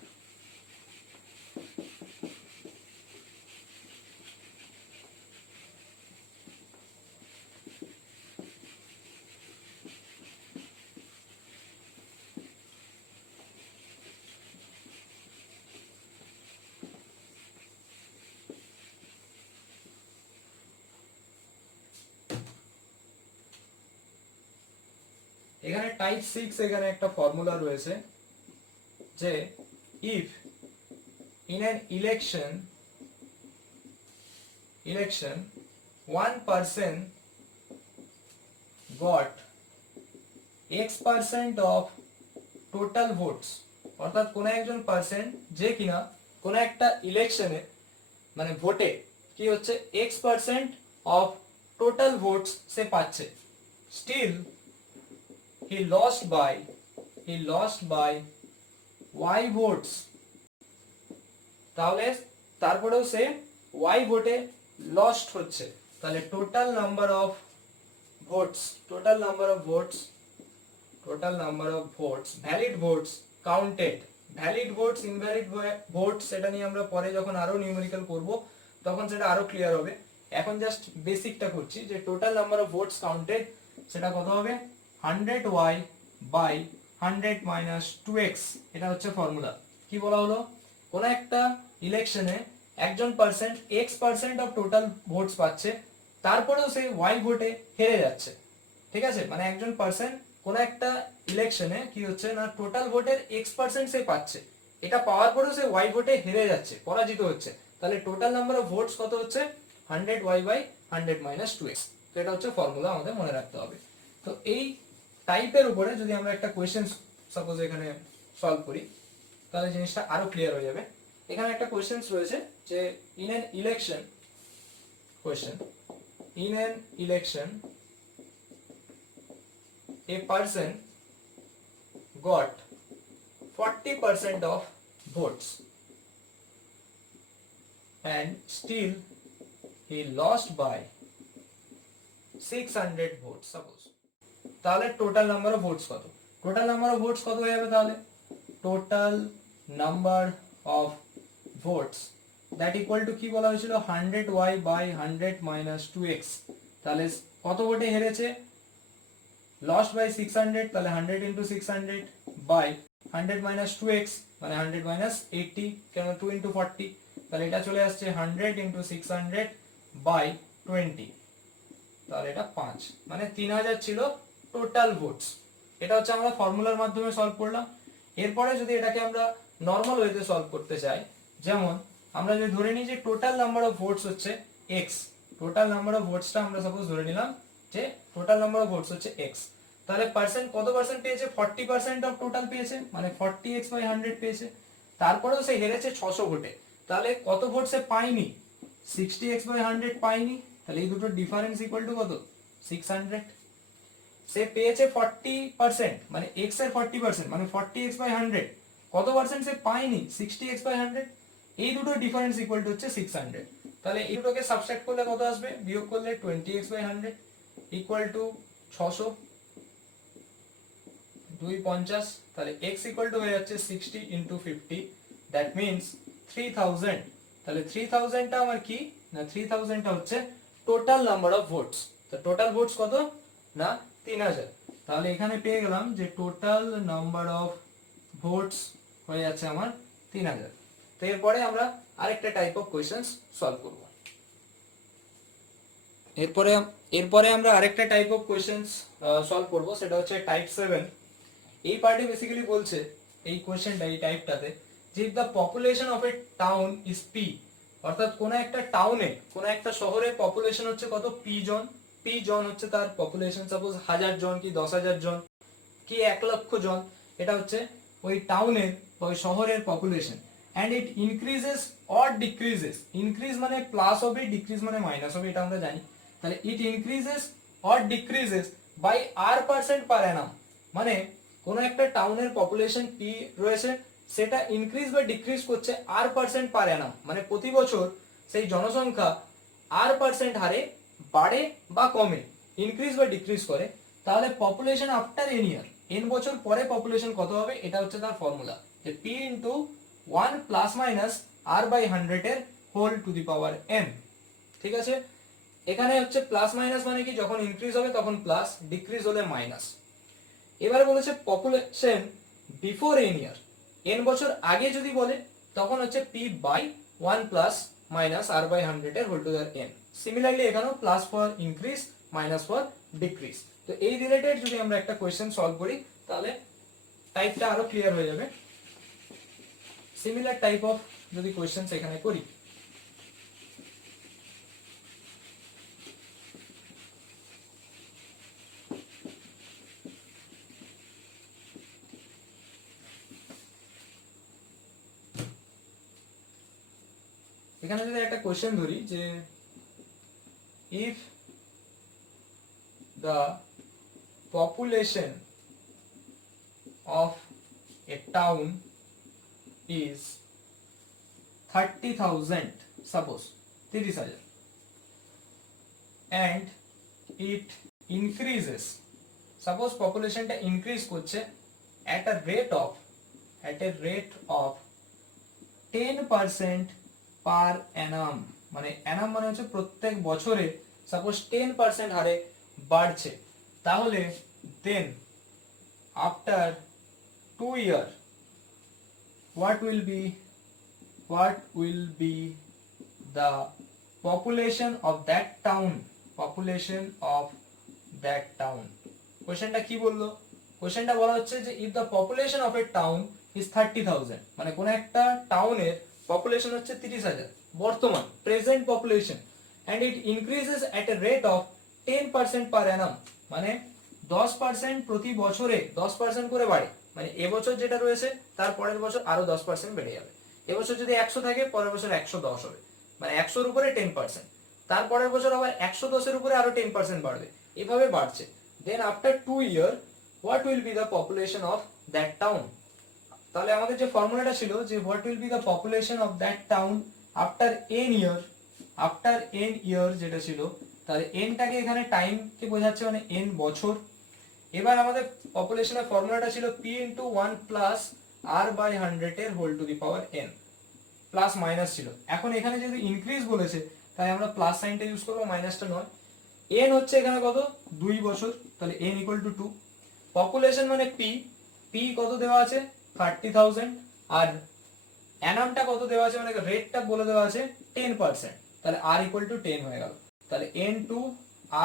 এখানে টাইপ 6 এখানে একটা ফর্মুলা রয়েছে যে if in an election 1% got x% of total votes, অর্থাৎ কোন একজন পার্সেন্ট যে কিনা কোন একটা ইলেকশনে মানে ভোটে কি হচ্ছে x% অফ টোটাল ভোটস সে পাচ্ছে, still he lost by y votes, তাহলে তারপরেও সে y ভোটে লস্ট হচ্ছে, তাহলে total number of votes valid votes counted, valid votes invalid votes সেটা নিয়ে আমরা পরে যখন আরো নিউমেরিক্যাল করব তখন সেটা আরো ক্লিয়ার হবে। এখন জাস্ট বেসিকটা করছি যে total number of votes counted সেটা কত হবে 100y বাই 100 মাইনাস 2x, এটা হচ্ছে ফর্মুলা। কি বলা হলো, কোন একটা ইলেকশনে একজন percent x% of total votes পাচ্ছে, তারপরেও সে y ভোটে হেরে যাচ্ছে। ঠিক আছে, মানে একজন পার্সেন্ট কোন একটা ইলেকশনে কি হচ্ছে না টোটাল ভোটের x% সে পাচ্ছে, এটা পাওয়ার পরেও সে y ভোটে হেরে যাচ্ছে, পরাজিত হচ্ছে, তাহলে টোটাল নাম্বার অফ ভোটস কত হচ্ছে 100y বাই 100 মাইনাস 2x। তো এটা হচ্ছে ফর্মুলা, আমাদের মনে রাখতে হবে। তো এই টাইপের উপরে যদি আমরা একটা কোয়েশ্চেন সাপোজ এখানে সলভ করি তাহলে জিনিসটা আরো ক্লিয়ার হয়ে যাবে। এখানে একটা কোয়েশ্চেন রয়েছে যে in an election a person got 40% of votes and still he lost by 600 votes suppose, তাহলে টোটাল নাম্বার অফ ভোটস কত, টোটাল নাম্বার অফ ভোটস কত হয়ে যাবে, তাহলে total number of votes that equal to কি বলা হয়েছিল 100y বাই 100 মাইনাস 2x, তাহলে কত ভোটে হেরেছে লস্ট বাই 600, তাহলে 100 ইন্টু 600 বাই 100 মাইনাস 2x মানে 100 মাইনাস 80, কেন 2 ইন্টু 40, তাহলে এটা চলে আসছে 100 ইন্টু 600 বাই 20, তাহলে এটা 5 মানে 3000 ছিল টোটাল ভোটস। এটা হচ্ছে আমরা ফর্মুলার মাধ্যমে সলভ করলাম। এরপরে যদি এটাকে আমরা নর্মাল ওয়েতে সলভ করতে চাই, যেমন আমরা যদি ধরে নিই যে টোটাল নাম্বার অফ ভোটস হচ্ছে x, টোটাল নাম্বার অফ ভোটসটা আমরা সাপোজ ধরে নিলাম যে টোটাল নাম্বার অফ ভোটস হচ্ছে x, তাহলে পার্সেন্ট কত পার্সেন্ট পেয়েছে 40% অফ টোটাল পেয়েছে মানে 40x বাই 100 পেয়েছে, তারপরেও সে হেরেছে 600 ভোটে, তাহলে কত ভোট সে পায়নি 60x বাই 100 পায়নি, তাহলে এই দুটোর ডিফারেন্স ইকুয়াল টু কত 600, সে পেয়েছে 40% মানে x এর 40% মানে 40x বাই 100, কত পার্সেন্ট সে পায়নি 60x বাই 100, এই দুটোর ডিফারেন্স ইকুয়াল টু হচ্ছে 600, তাহলে এই দুটোকে সাবট্রাক্ট করলে কত আসবে, বিয়োগ করলে 20x বাই 100 ইকুয়াল টু 600, 2 50, তাহলে x ইকুয়াল টু হয়ে যাচ্ছে 60 ইনটু 50 দ্যাট মিন্স 3000, তাহলে 3000 টা আমার কি না 3000 টা হচ্ছে টোটাল নাম্বার অফ ভোটস, তো টোটাল ভোটস কত না 3000, তাহলে এখানে পেয়ে গেলাম যে টোটাল নাম্বার অফ ভোটস হয়ে যাচ্ছে আমার 3000। তো এরপরে আমরা আরেকটা টাইপ অফ কোয়েশ্চেন্স সলভ করব। এরপরে আমরা আরেকটা টাইপ অফ কোয়েশ্চেন্স সলভ করব, সেটা হচ্ছে টাইপ 7। এই পার্টে বেসিক্যালি বলছে এই কোয়েশ্চেনটা এই টাইপটাতে যে if the population of a town is p, অর্থাৎ কোন একটা টাউনে কোন একটা শহরের পপুলেশন হচ্ছে কত p জন, পি জন হচ্ছে তার পপুলেশন, সাপোজ 1000 জন কি 10,000 জন কি 1 লক্ষ জন, এটা হচ্ছে ওই টাউনের বা ওই শহরের population. And it increases or decreases, increase মানে প্লাস হবে, ডিক্রিজ মানে মাইনাস হবে, এটা আমরা জানি। তাহলে it increases or decreases by r% per annum, মানে কোন একটা টাউনের পপুলেশন পি রয়েছে, সেটা ইনক্রিজ বা ডিক্রিজ করছে r% পার অ্যানাম, মানে প্রতি বছর সেই জনসংখ্যা r% হারে বাড়ে বা কমে, ইনক্রিজ বা ডিক্রিজ করে। তাহলে population after N year, N বছর পরে পপুলেশন কত হবে, এটা হচ্ছে তার ফর্মুলা, যে P into 1 plus minus r by 100 এর whole to the power n। ঠিক আছে, এখানে হচ্ছে প্লাস মাইনাস মানে কি, যখন ইনক্রিজ হবে তখন প্লাস, ডিক্রিজ হলে মাইনাস। এবারে বলেছে population before N year, N বছর আগে যদি বলে তখন হচ্ছে P by 1 plus minus r by 100 এর whole to the power n। Similarly এখানেও plus for increase, minus for decrease. তো এই রিলেটেড যদি আমরা একটা কোয়েশ্চেন সলভ করি তাহলে টাইপটা আরো ক্লিয়ার হয়ে যাবে। সিমিলার টাইপ অফ যদি কোয়েশ্চেন এখানে করি, এখানে যদি একটা কোয়েশ্চেন ধরি যে if the population of a town is 30,000, suppose 30,000, and it increases, suppose population টা increase করছে at a rate of 10% per annum, মানে annum মানে হচ্ছে প্রত্যেক বছরে সাপোজ 10% হারে বাড়ছে, তাহলে দেন after 2 year what will be the population of that town, কোশ্চেনটা কি বললো, কোশ্চেনটা বলা হচ্ছে যে if the population of a town is 30,000, মানে কোন একটা টাউনের পপুলেশন হচ্ছে 30,000 বর্তমান present population, and it increases at a rate of 10% per annum, মানে 10% প্রতি বছরে 10% করে বাড়ে, মানে এবছর যেটা রয়েছে তার পরের বছর আরো 10% বেড়ে যাবে। এবছর যদি 100 থাকে পরের বছর 110 হবে, মানে 100 এর উপরে 10%, তার পরের বছর আবার 110 এর উপরে আরো 10% বাড়বে, এভাবে বাড়ছে। Then after 2 year what will be the population of that town, তাহলে আমাদের যে ফর্মুলাটা ছিল যে what will be the population of that town after n year যেটা ছিল, তাহলে n টাকে এখানে টাইম কে বোঝাচ্ছে, মানে n বছর। এবার আমাদের পপুলেশনের ফর্মুলাটা ছিল p into 1 plus r by 100 এর whole to the power n, plus minus ছিল। এখন এখানে যদি ইনক্রিজ বলেছে তাই আমরা প্লাস সাইনটা ইউজ করব, মাইনাসটা নয়। n হচ্ছে এখানে কত 2 বছর, তাহলে n ইকুয়াল টু 2। পপুলেশন মানে p কত দেওয়া আছে 30,000, আর অ্যানামটা কত দেওয়া আছে, মানে রেটটা বলে দেওয়া আছে 10%, তাহলে r ইকুয়াল টু 10 হয়ে গেল। তাহলে n2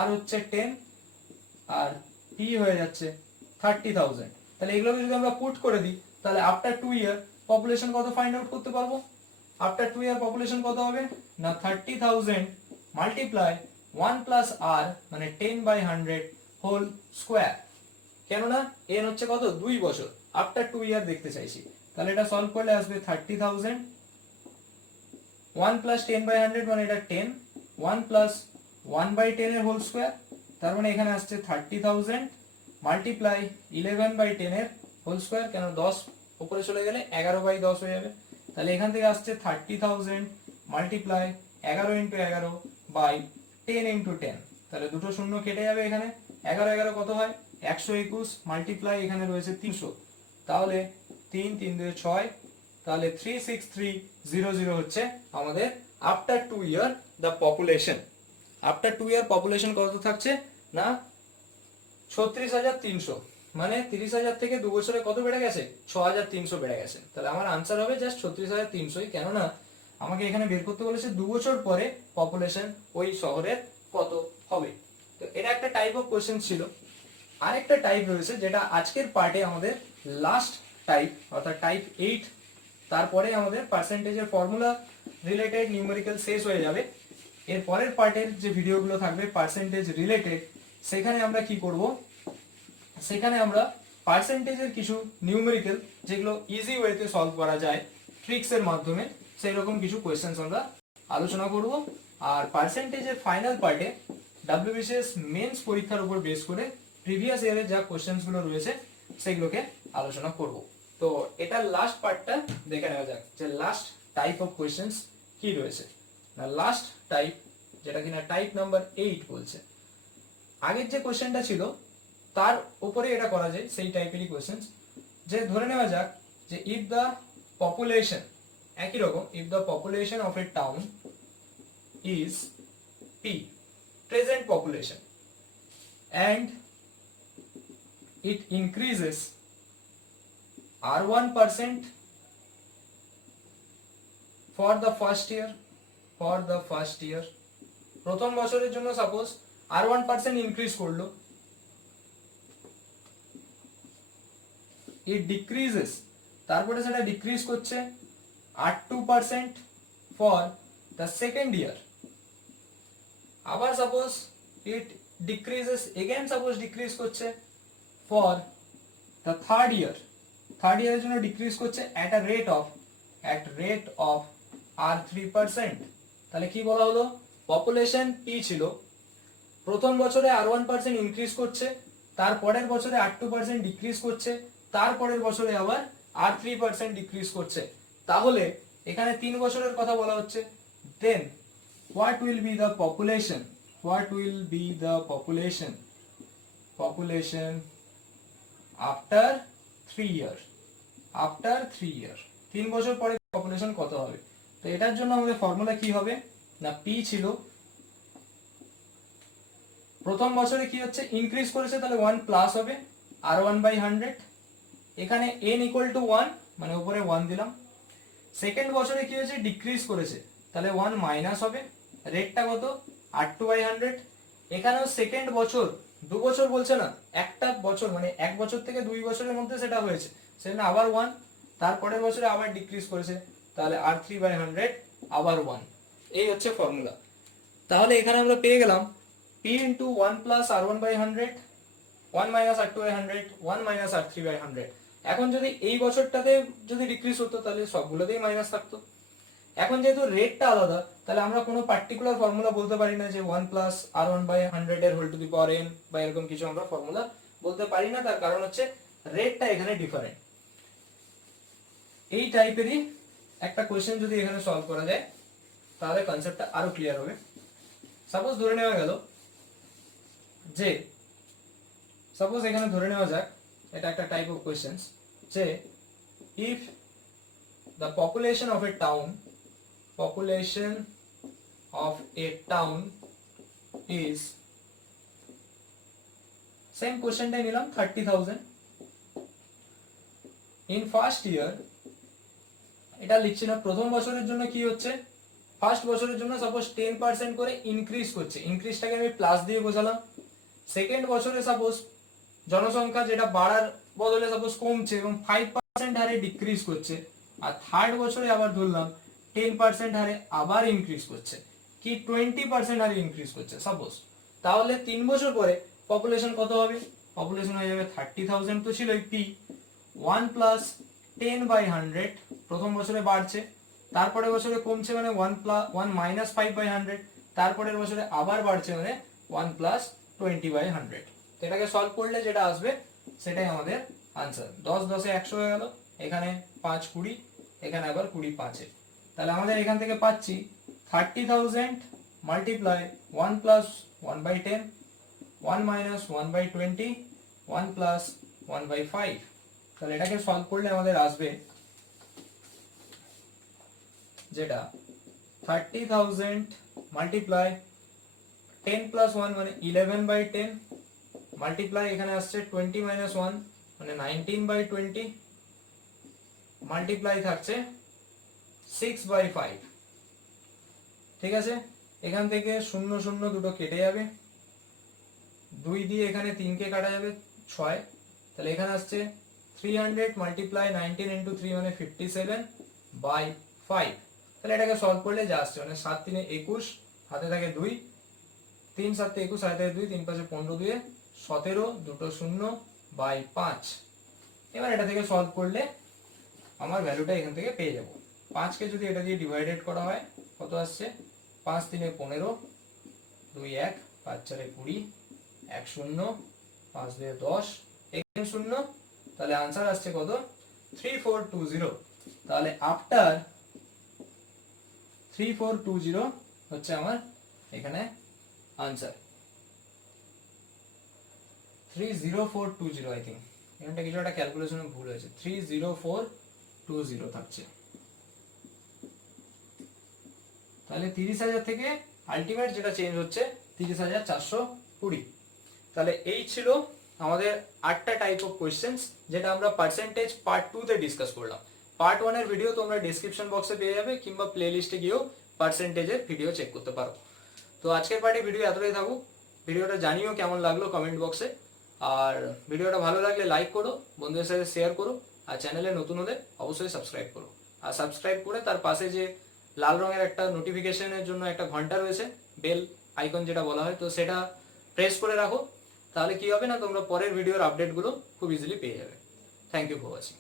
r হচ্ছে 10 আর p হয়ে যাচ্ছে 30,000। তাহলে এগুলোকে যদি আমরা পুট করে দিই তাহলে আফটার 2 ইয়ার পপুলেশন কত ফাইন্ড আউট করতে পারবো। আফটার 2 ইয়ার পপুলেশন কত হবে না 30,000 মাল্টিপ্লাই 1 প্লাস r মানে 10/100 হোল স্কয়ার, কেননা n হচ্ছে কত 2 বছর, আফটার 2 ইয়ার দেখতে চাইছি। তাহলে এটা সলভ করলে আসবে 30,000 1 প্লাস 10/100 মানে এটা 10, 1 প্লাস 1/10 এর হোল স্কয়ার, তার মানে এখানে আসছে 30,000 মাল্টিপ্লাই 11/10 এর হোল স্কয়ার, কেন 10 উপরে চলে গেলে 11/10 হয়ে যাবে। তাহলে এখান থেকে আসছে 30,000 মাল্টিপ্লাই 11 ইনটু 11 বাই 10 ইনটু 10, তাহলে দুটো শূন্য কেটে যাবে, এখানে 11 11 কত হয় 121 মাল্টিপ্লাই এখানে রয়েছে 300, তাহলে 3 3 2 6, তাহলে 36300 হচ্ছে আমাদের after 2 year the population. After 2 year population কত থাকছে না 36,300, মানে 30,000 থেকে 2 বছরে কত বেড়ে গেছে 6,300 বেড়ে গেছে। তাহলে আমার আনসার হবে জাস্ট 36,300, কেননা আমাকে এখানে বের করতে বলেছে 2 বছর পরে পপুলেশন ওই শহরের কত হবে। তো এটা একটা টাইপ অফ কোশ্চেন ছিল। আরেকটা টাইপ রয়েছে যেটা আজকের পার্টে আমাদের লাস্ট টাইপ, অর্থাৎ টাইপ 8, তারপরে আমাদের পার্সেন্টেজের ফর্মুলা রিলেটেড নিউমেরিক্যাল শেষ হয়ে যাবে। এর পরের পার্টের যে ভিডিওগুলো থাকবে পার্সেন্টেজ রিলেটেড, সেখানে আমরা কি করব, সেখানে আমরা পার্সেন্টেজের কিছু নিউমেরিক্যাল যেগুলো ইজি ওয়েতে সলভ করা যায় ট্রিক্স এর মাধ্যমে, সেই রকম কিছু কোয়েশ্চেন্স আমরা আলোচনা করব। আর পার্সেন্টেজের ফাইনাল পার্টে ডাব্লিউবিসিএস মেন্স পরীক্ষার উপর বেস করে প্রিভিয়াস ইয়ারের যা কোয়েশ্চেন্স গুলো রয়েছে সেগুলোকে আলোচনা করব। তো এটা লাস্ট পার্টটা দেখে নেওয়া যাক যে লাস্ট টাইপ অফ কোয়েশ্চেন্স কি রয়েছে। না লাস্ট টাইপ, যেটা কিনা টাইপ নাম্বার 8 বলছে। আগের যে কোয়েশ্চেনটা ছিল তার উপরে এটা করা যায়, সেই টাইপেরই কোয়েশ্চেন্স। যে ধরে নেওয়া যাক যে ইফ দ্য পপুলেশন, একই রকম, if the population of a town is P, present population, and it increases R1% for the first year, প্রথম বছরের জন্য সাপোজ R1% ইনক্রিজ করলো, it decreases, তারপরে সেটা ডিক্রিজ করছে R2% for the second year, আবার সাপোজ ইট ডিক্রিজেস এগেন, সাপোজ ডিক্রিজ করছে for the third ইয়ারের জন্য ডিক্রিজ করছে অ্যাট রেট অফ R3%। তাহলে কি বলা হলো, পপুলেশন P ছিল, প্রথম বছরে R1% ইনক্রিজ করছে, তারপরের বছরে R2% ডিক্রিজ করছে, তারপরের বছরে আবার R3% ডিক্রিজ করছে। তাহলে এখানে 3 বছরের কথা বলা হচ্ছে। দেন what will be the population after 3 years, 3 বছর পরে পপুলেশন কত হবে। তো এটার জন্য আমাদের ফর্মুলা কি হবে না, P ছিল, প্রথম বছরে কি হচ্ছে ইনক্রিজ করেছে, তাহলে 1 প্লাস হবে R1/100, এখানে n equal to 1 মানে উপরে 1 দিলাম। সেকেন্ড বছরে কি হয়েছে ডিক্রিজ করেছে, তাহলে 1 মাইনাস হবে, রেটটা কত R2/100। এখানেও সেকেন্ড বছর, 2 বছর বলছে না, একটা বছর মানে 1 বছর থেকে 2 বছরের মধ্যে সেটা হয়েছে, সেখানে আবার 1, তারপরের বছরে আবার ডিক্রিজ করেছে, তাহলে R3/100 আবার 1। এই হচ্ছে ফর্মুলা। তাহলে এখানে আমরা পেয়ে গেলাম P into 1 plus R1/100, 1 minus R2/100, 1 minus R3/100। এখন যদি এই বছরটাতে যদি ডিক্রিজ হতো তাহলে সবগুলোতেই মাইনাস থাকতো। এখন যেহেতু রেটটা আলাদা, তাহলে আমরা কোনো পার্টিকুলার ফর্মুলা বলতে পারি না যে 1 প্লাস R1/100 এর whole to the power n বা এরকম কিছু আমরা ফর্মুলা বলতে পারি না, তার কারণ হচ্ছে রেটটা এখানে ডিফারেন্ট। এই টাইপেরই একটা কোশ্চেন যদি এখানে সলভ করা যায় তাহলে কনসেপ্টটা আরো ক্লিয়ার হবে। সাপোজ ধরে নেওয়া গেল যে, সাপোজ এখানে ধরে নেওয়া যাক, এটা একটা টাইপ অফ কোশ্চেন্স, যে if the population of a town is, সেম কোশ্চেনটাই নিলাম 30,000 in first year, এটা লিখছি না, প্রথম বছরের জন্য কি হচ্ছে, ফার্স্ট বছরের জন্য সাপোজ 10% করে ইনক্রিজ করছে, ইনক্রিজটাকে আমি প্লাস দিয়ে বোঝালাম। সেকেন্ড বছরে সাপোজ জনসংখ্যা যেটা বাড়ার বদলে সাপোজ কমছে এবং 5% হারে ডিক্রিজ করছে, আর থার্ড বছরে আবার ধরলাম 10% হারে আবার ইনক্রিজ করছে, কি 20% হারে ইনক্রিজ করছে সাপোজ। তাহলে 3 বছর পরে পপুলেশন কত হবে, পপুলেশন হয়ে যাবে 30,000, তো ছিল P 1 প্লাস 10/100, প্রথম বছরে বাড়ছে, তারপরে বছরে কমছে মানে 1 মাইনাস 5/100, তারপরের বছরে আবার বাড়ছে মানে 1 প্লাস 20/100। তো এটাকে সলভ করলে যেটা আসবে সেটাই আমাদের আনসার। 10 10 100 হয়ে গেল, এখানে 5 20, এখানে আবার 20 5, তাহলে আমাদের এখান থেকে পাচ্ছি 30,000 মাল্টিপ্লাই 1 প্লাস 1/10, 1 মাইনাস 1/20, 1 প্লাস 1/5। তাহলে এটাকে সলভ করলে আমাদের আসবে যেটা 30,000 মাল্টিপ্লাই 10 প্লাস 1 মানে 11/10, মাল্টিপ্লাই এখানে আসছে 20 মাইনাস 1 মানে 19/20, মাল্টিপ্লাই থাকছে 6/5। ঠিক আছে, এখান থেকে 0 0 দুটো কেটে যাবে, 2 দিয়ে এখানে 3 কে কাটা যাবে 6, তাহলে এখানে আসছে 300 মাল্টিপ্লাই 19 ইন্টু 3 মানে 57/5। তাহলে এটাকে সলভ করলে যা আসছে মানে 7 3 21, হাতে থাকে 2, 3 7 21, হাতে থাকে 2, 3 5 15, 2 17, দুটো শূন্য বাই 5। এবার এটা থেকে সলভ করলে আমার ভ্যালুটা এখান থেকে পেয়ে যাব। 5 কে যদি এটা দিয়ে ডিভাইডেড করা হয় কত আসছে, 5 3 15, 2 1, 5 4 20, 1 0, 5 2 10, এখানে 0, তাহলে आंसर আসছে কত 3420। তাহলে আফটার 3420 হচ্ছে আমার এখানে आंसर 30420। আই থিংক এখানটা কিছু একটা ক্যালকুলেশনে ভুল হয়েছে, 30420 থাকছে। তাহলে 30,000 থেকে আলটিমেট যেটা চেঞ্জ হচ্ছে 30,420। তাহলে এই ছিল আমাদের 8টা টাইপ অফ কোশ্চেন্স, যেটা আমরা পার্সেন্টেজ পার্ট 2 তে ডিসকাস করলাম। পার্ট 1 এর ভিডিও তোমরা ডেসক্রিপশন বক্সে পেয়ে যাবে, কিংবা প্লে লিস্টে গিয়েও পার্সেন্টেজের ভিডিও চেক করতে পারো। তো আজকের পার্টি ভিডিও এতটাই থাকুক। ভিডিওটা জানিও কেমন লাগলো কমেন্ট বক্সে, আর ভিডিওটা ভালো লাগলে লাইক করো, বন্ধুদের সাথে শেয়ার করো, আর চ্যানেলে নতুন হলে অবশ্যই সাবস্ক্রাইব করো। আর সাবস্ক্রাইব করে তার পাশে যে লাল রঙের একটা নোটিফিকেশনের জন্য একটা ঘন্টা রয়েছে, বেল আইকন যেটা বলা হয়, তো সেটা প্রেস করে রাখো। তাহলে কি হবে না, তোমরা পরের ভিডিওর আপডেটগুলো খুব ইজিলি পেয়ে যাবে। Thank you for watching.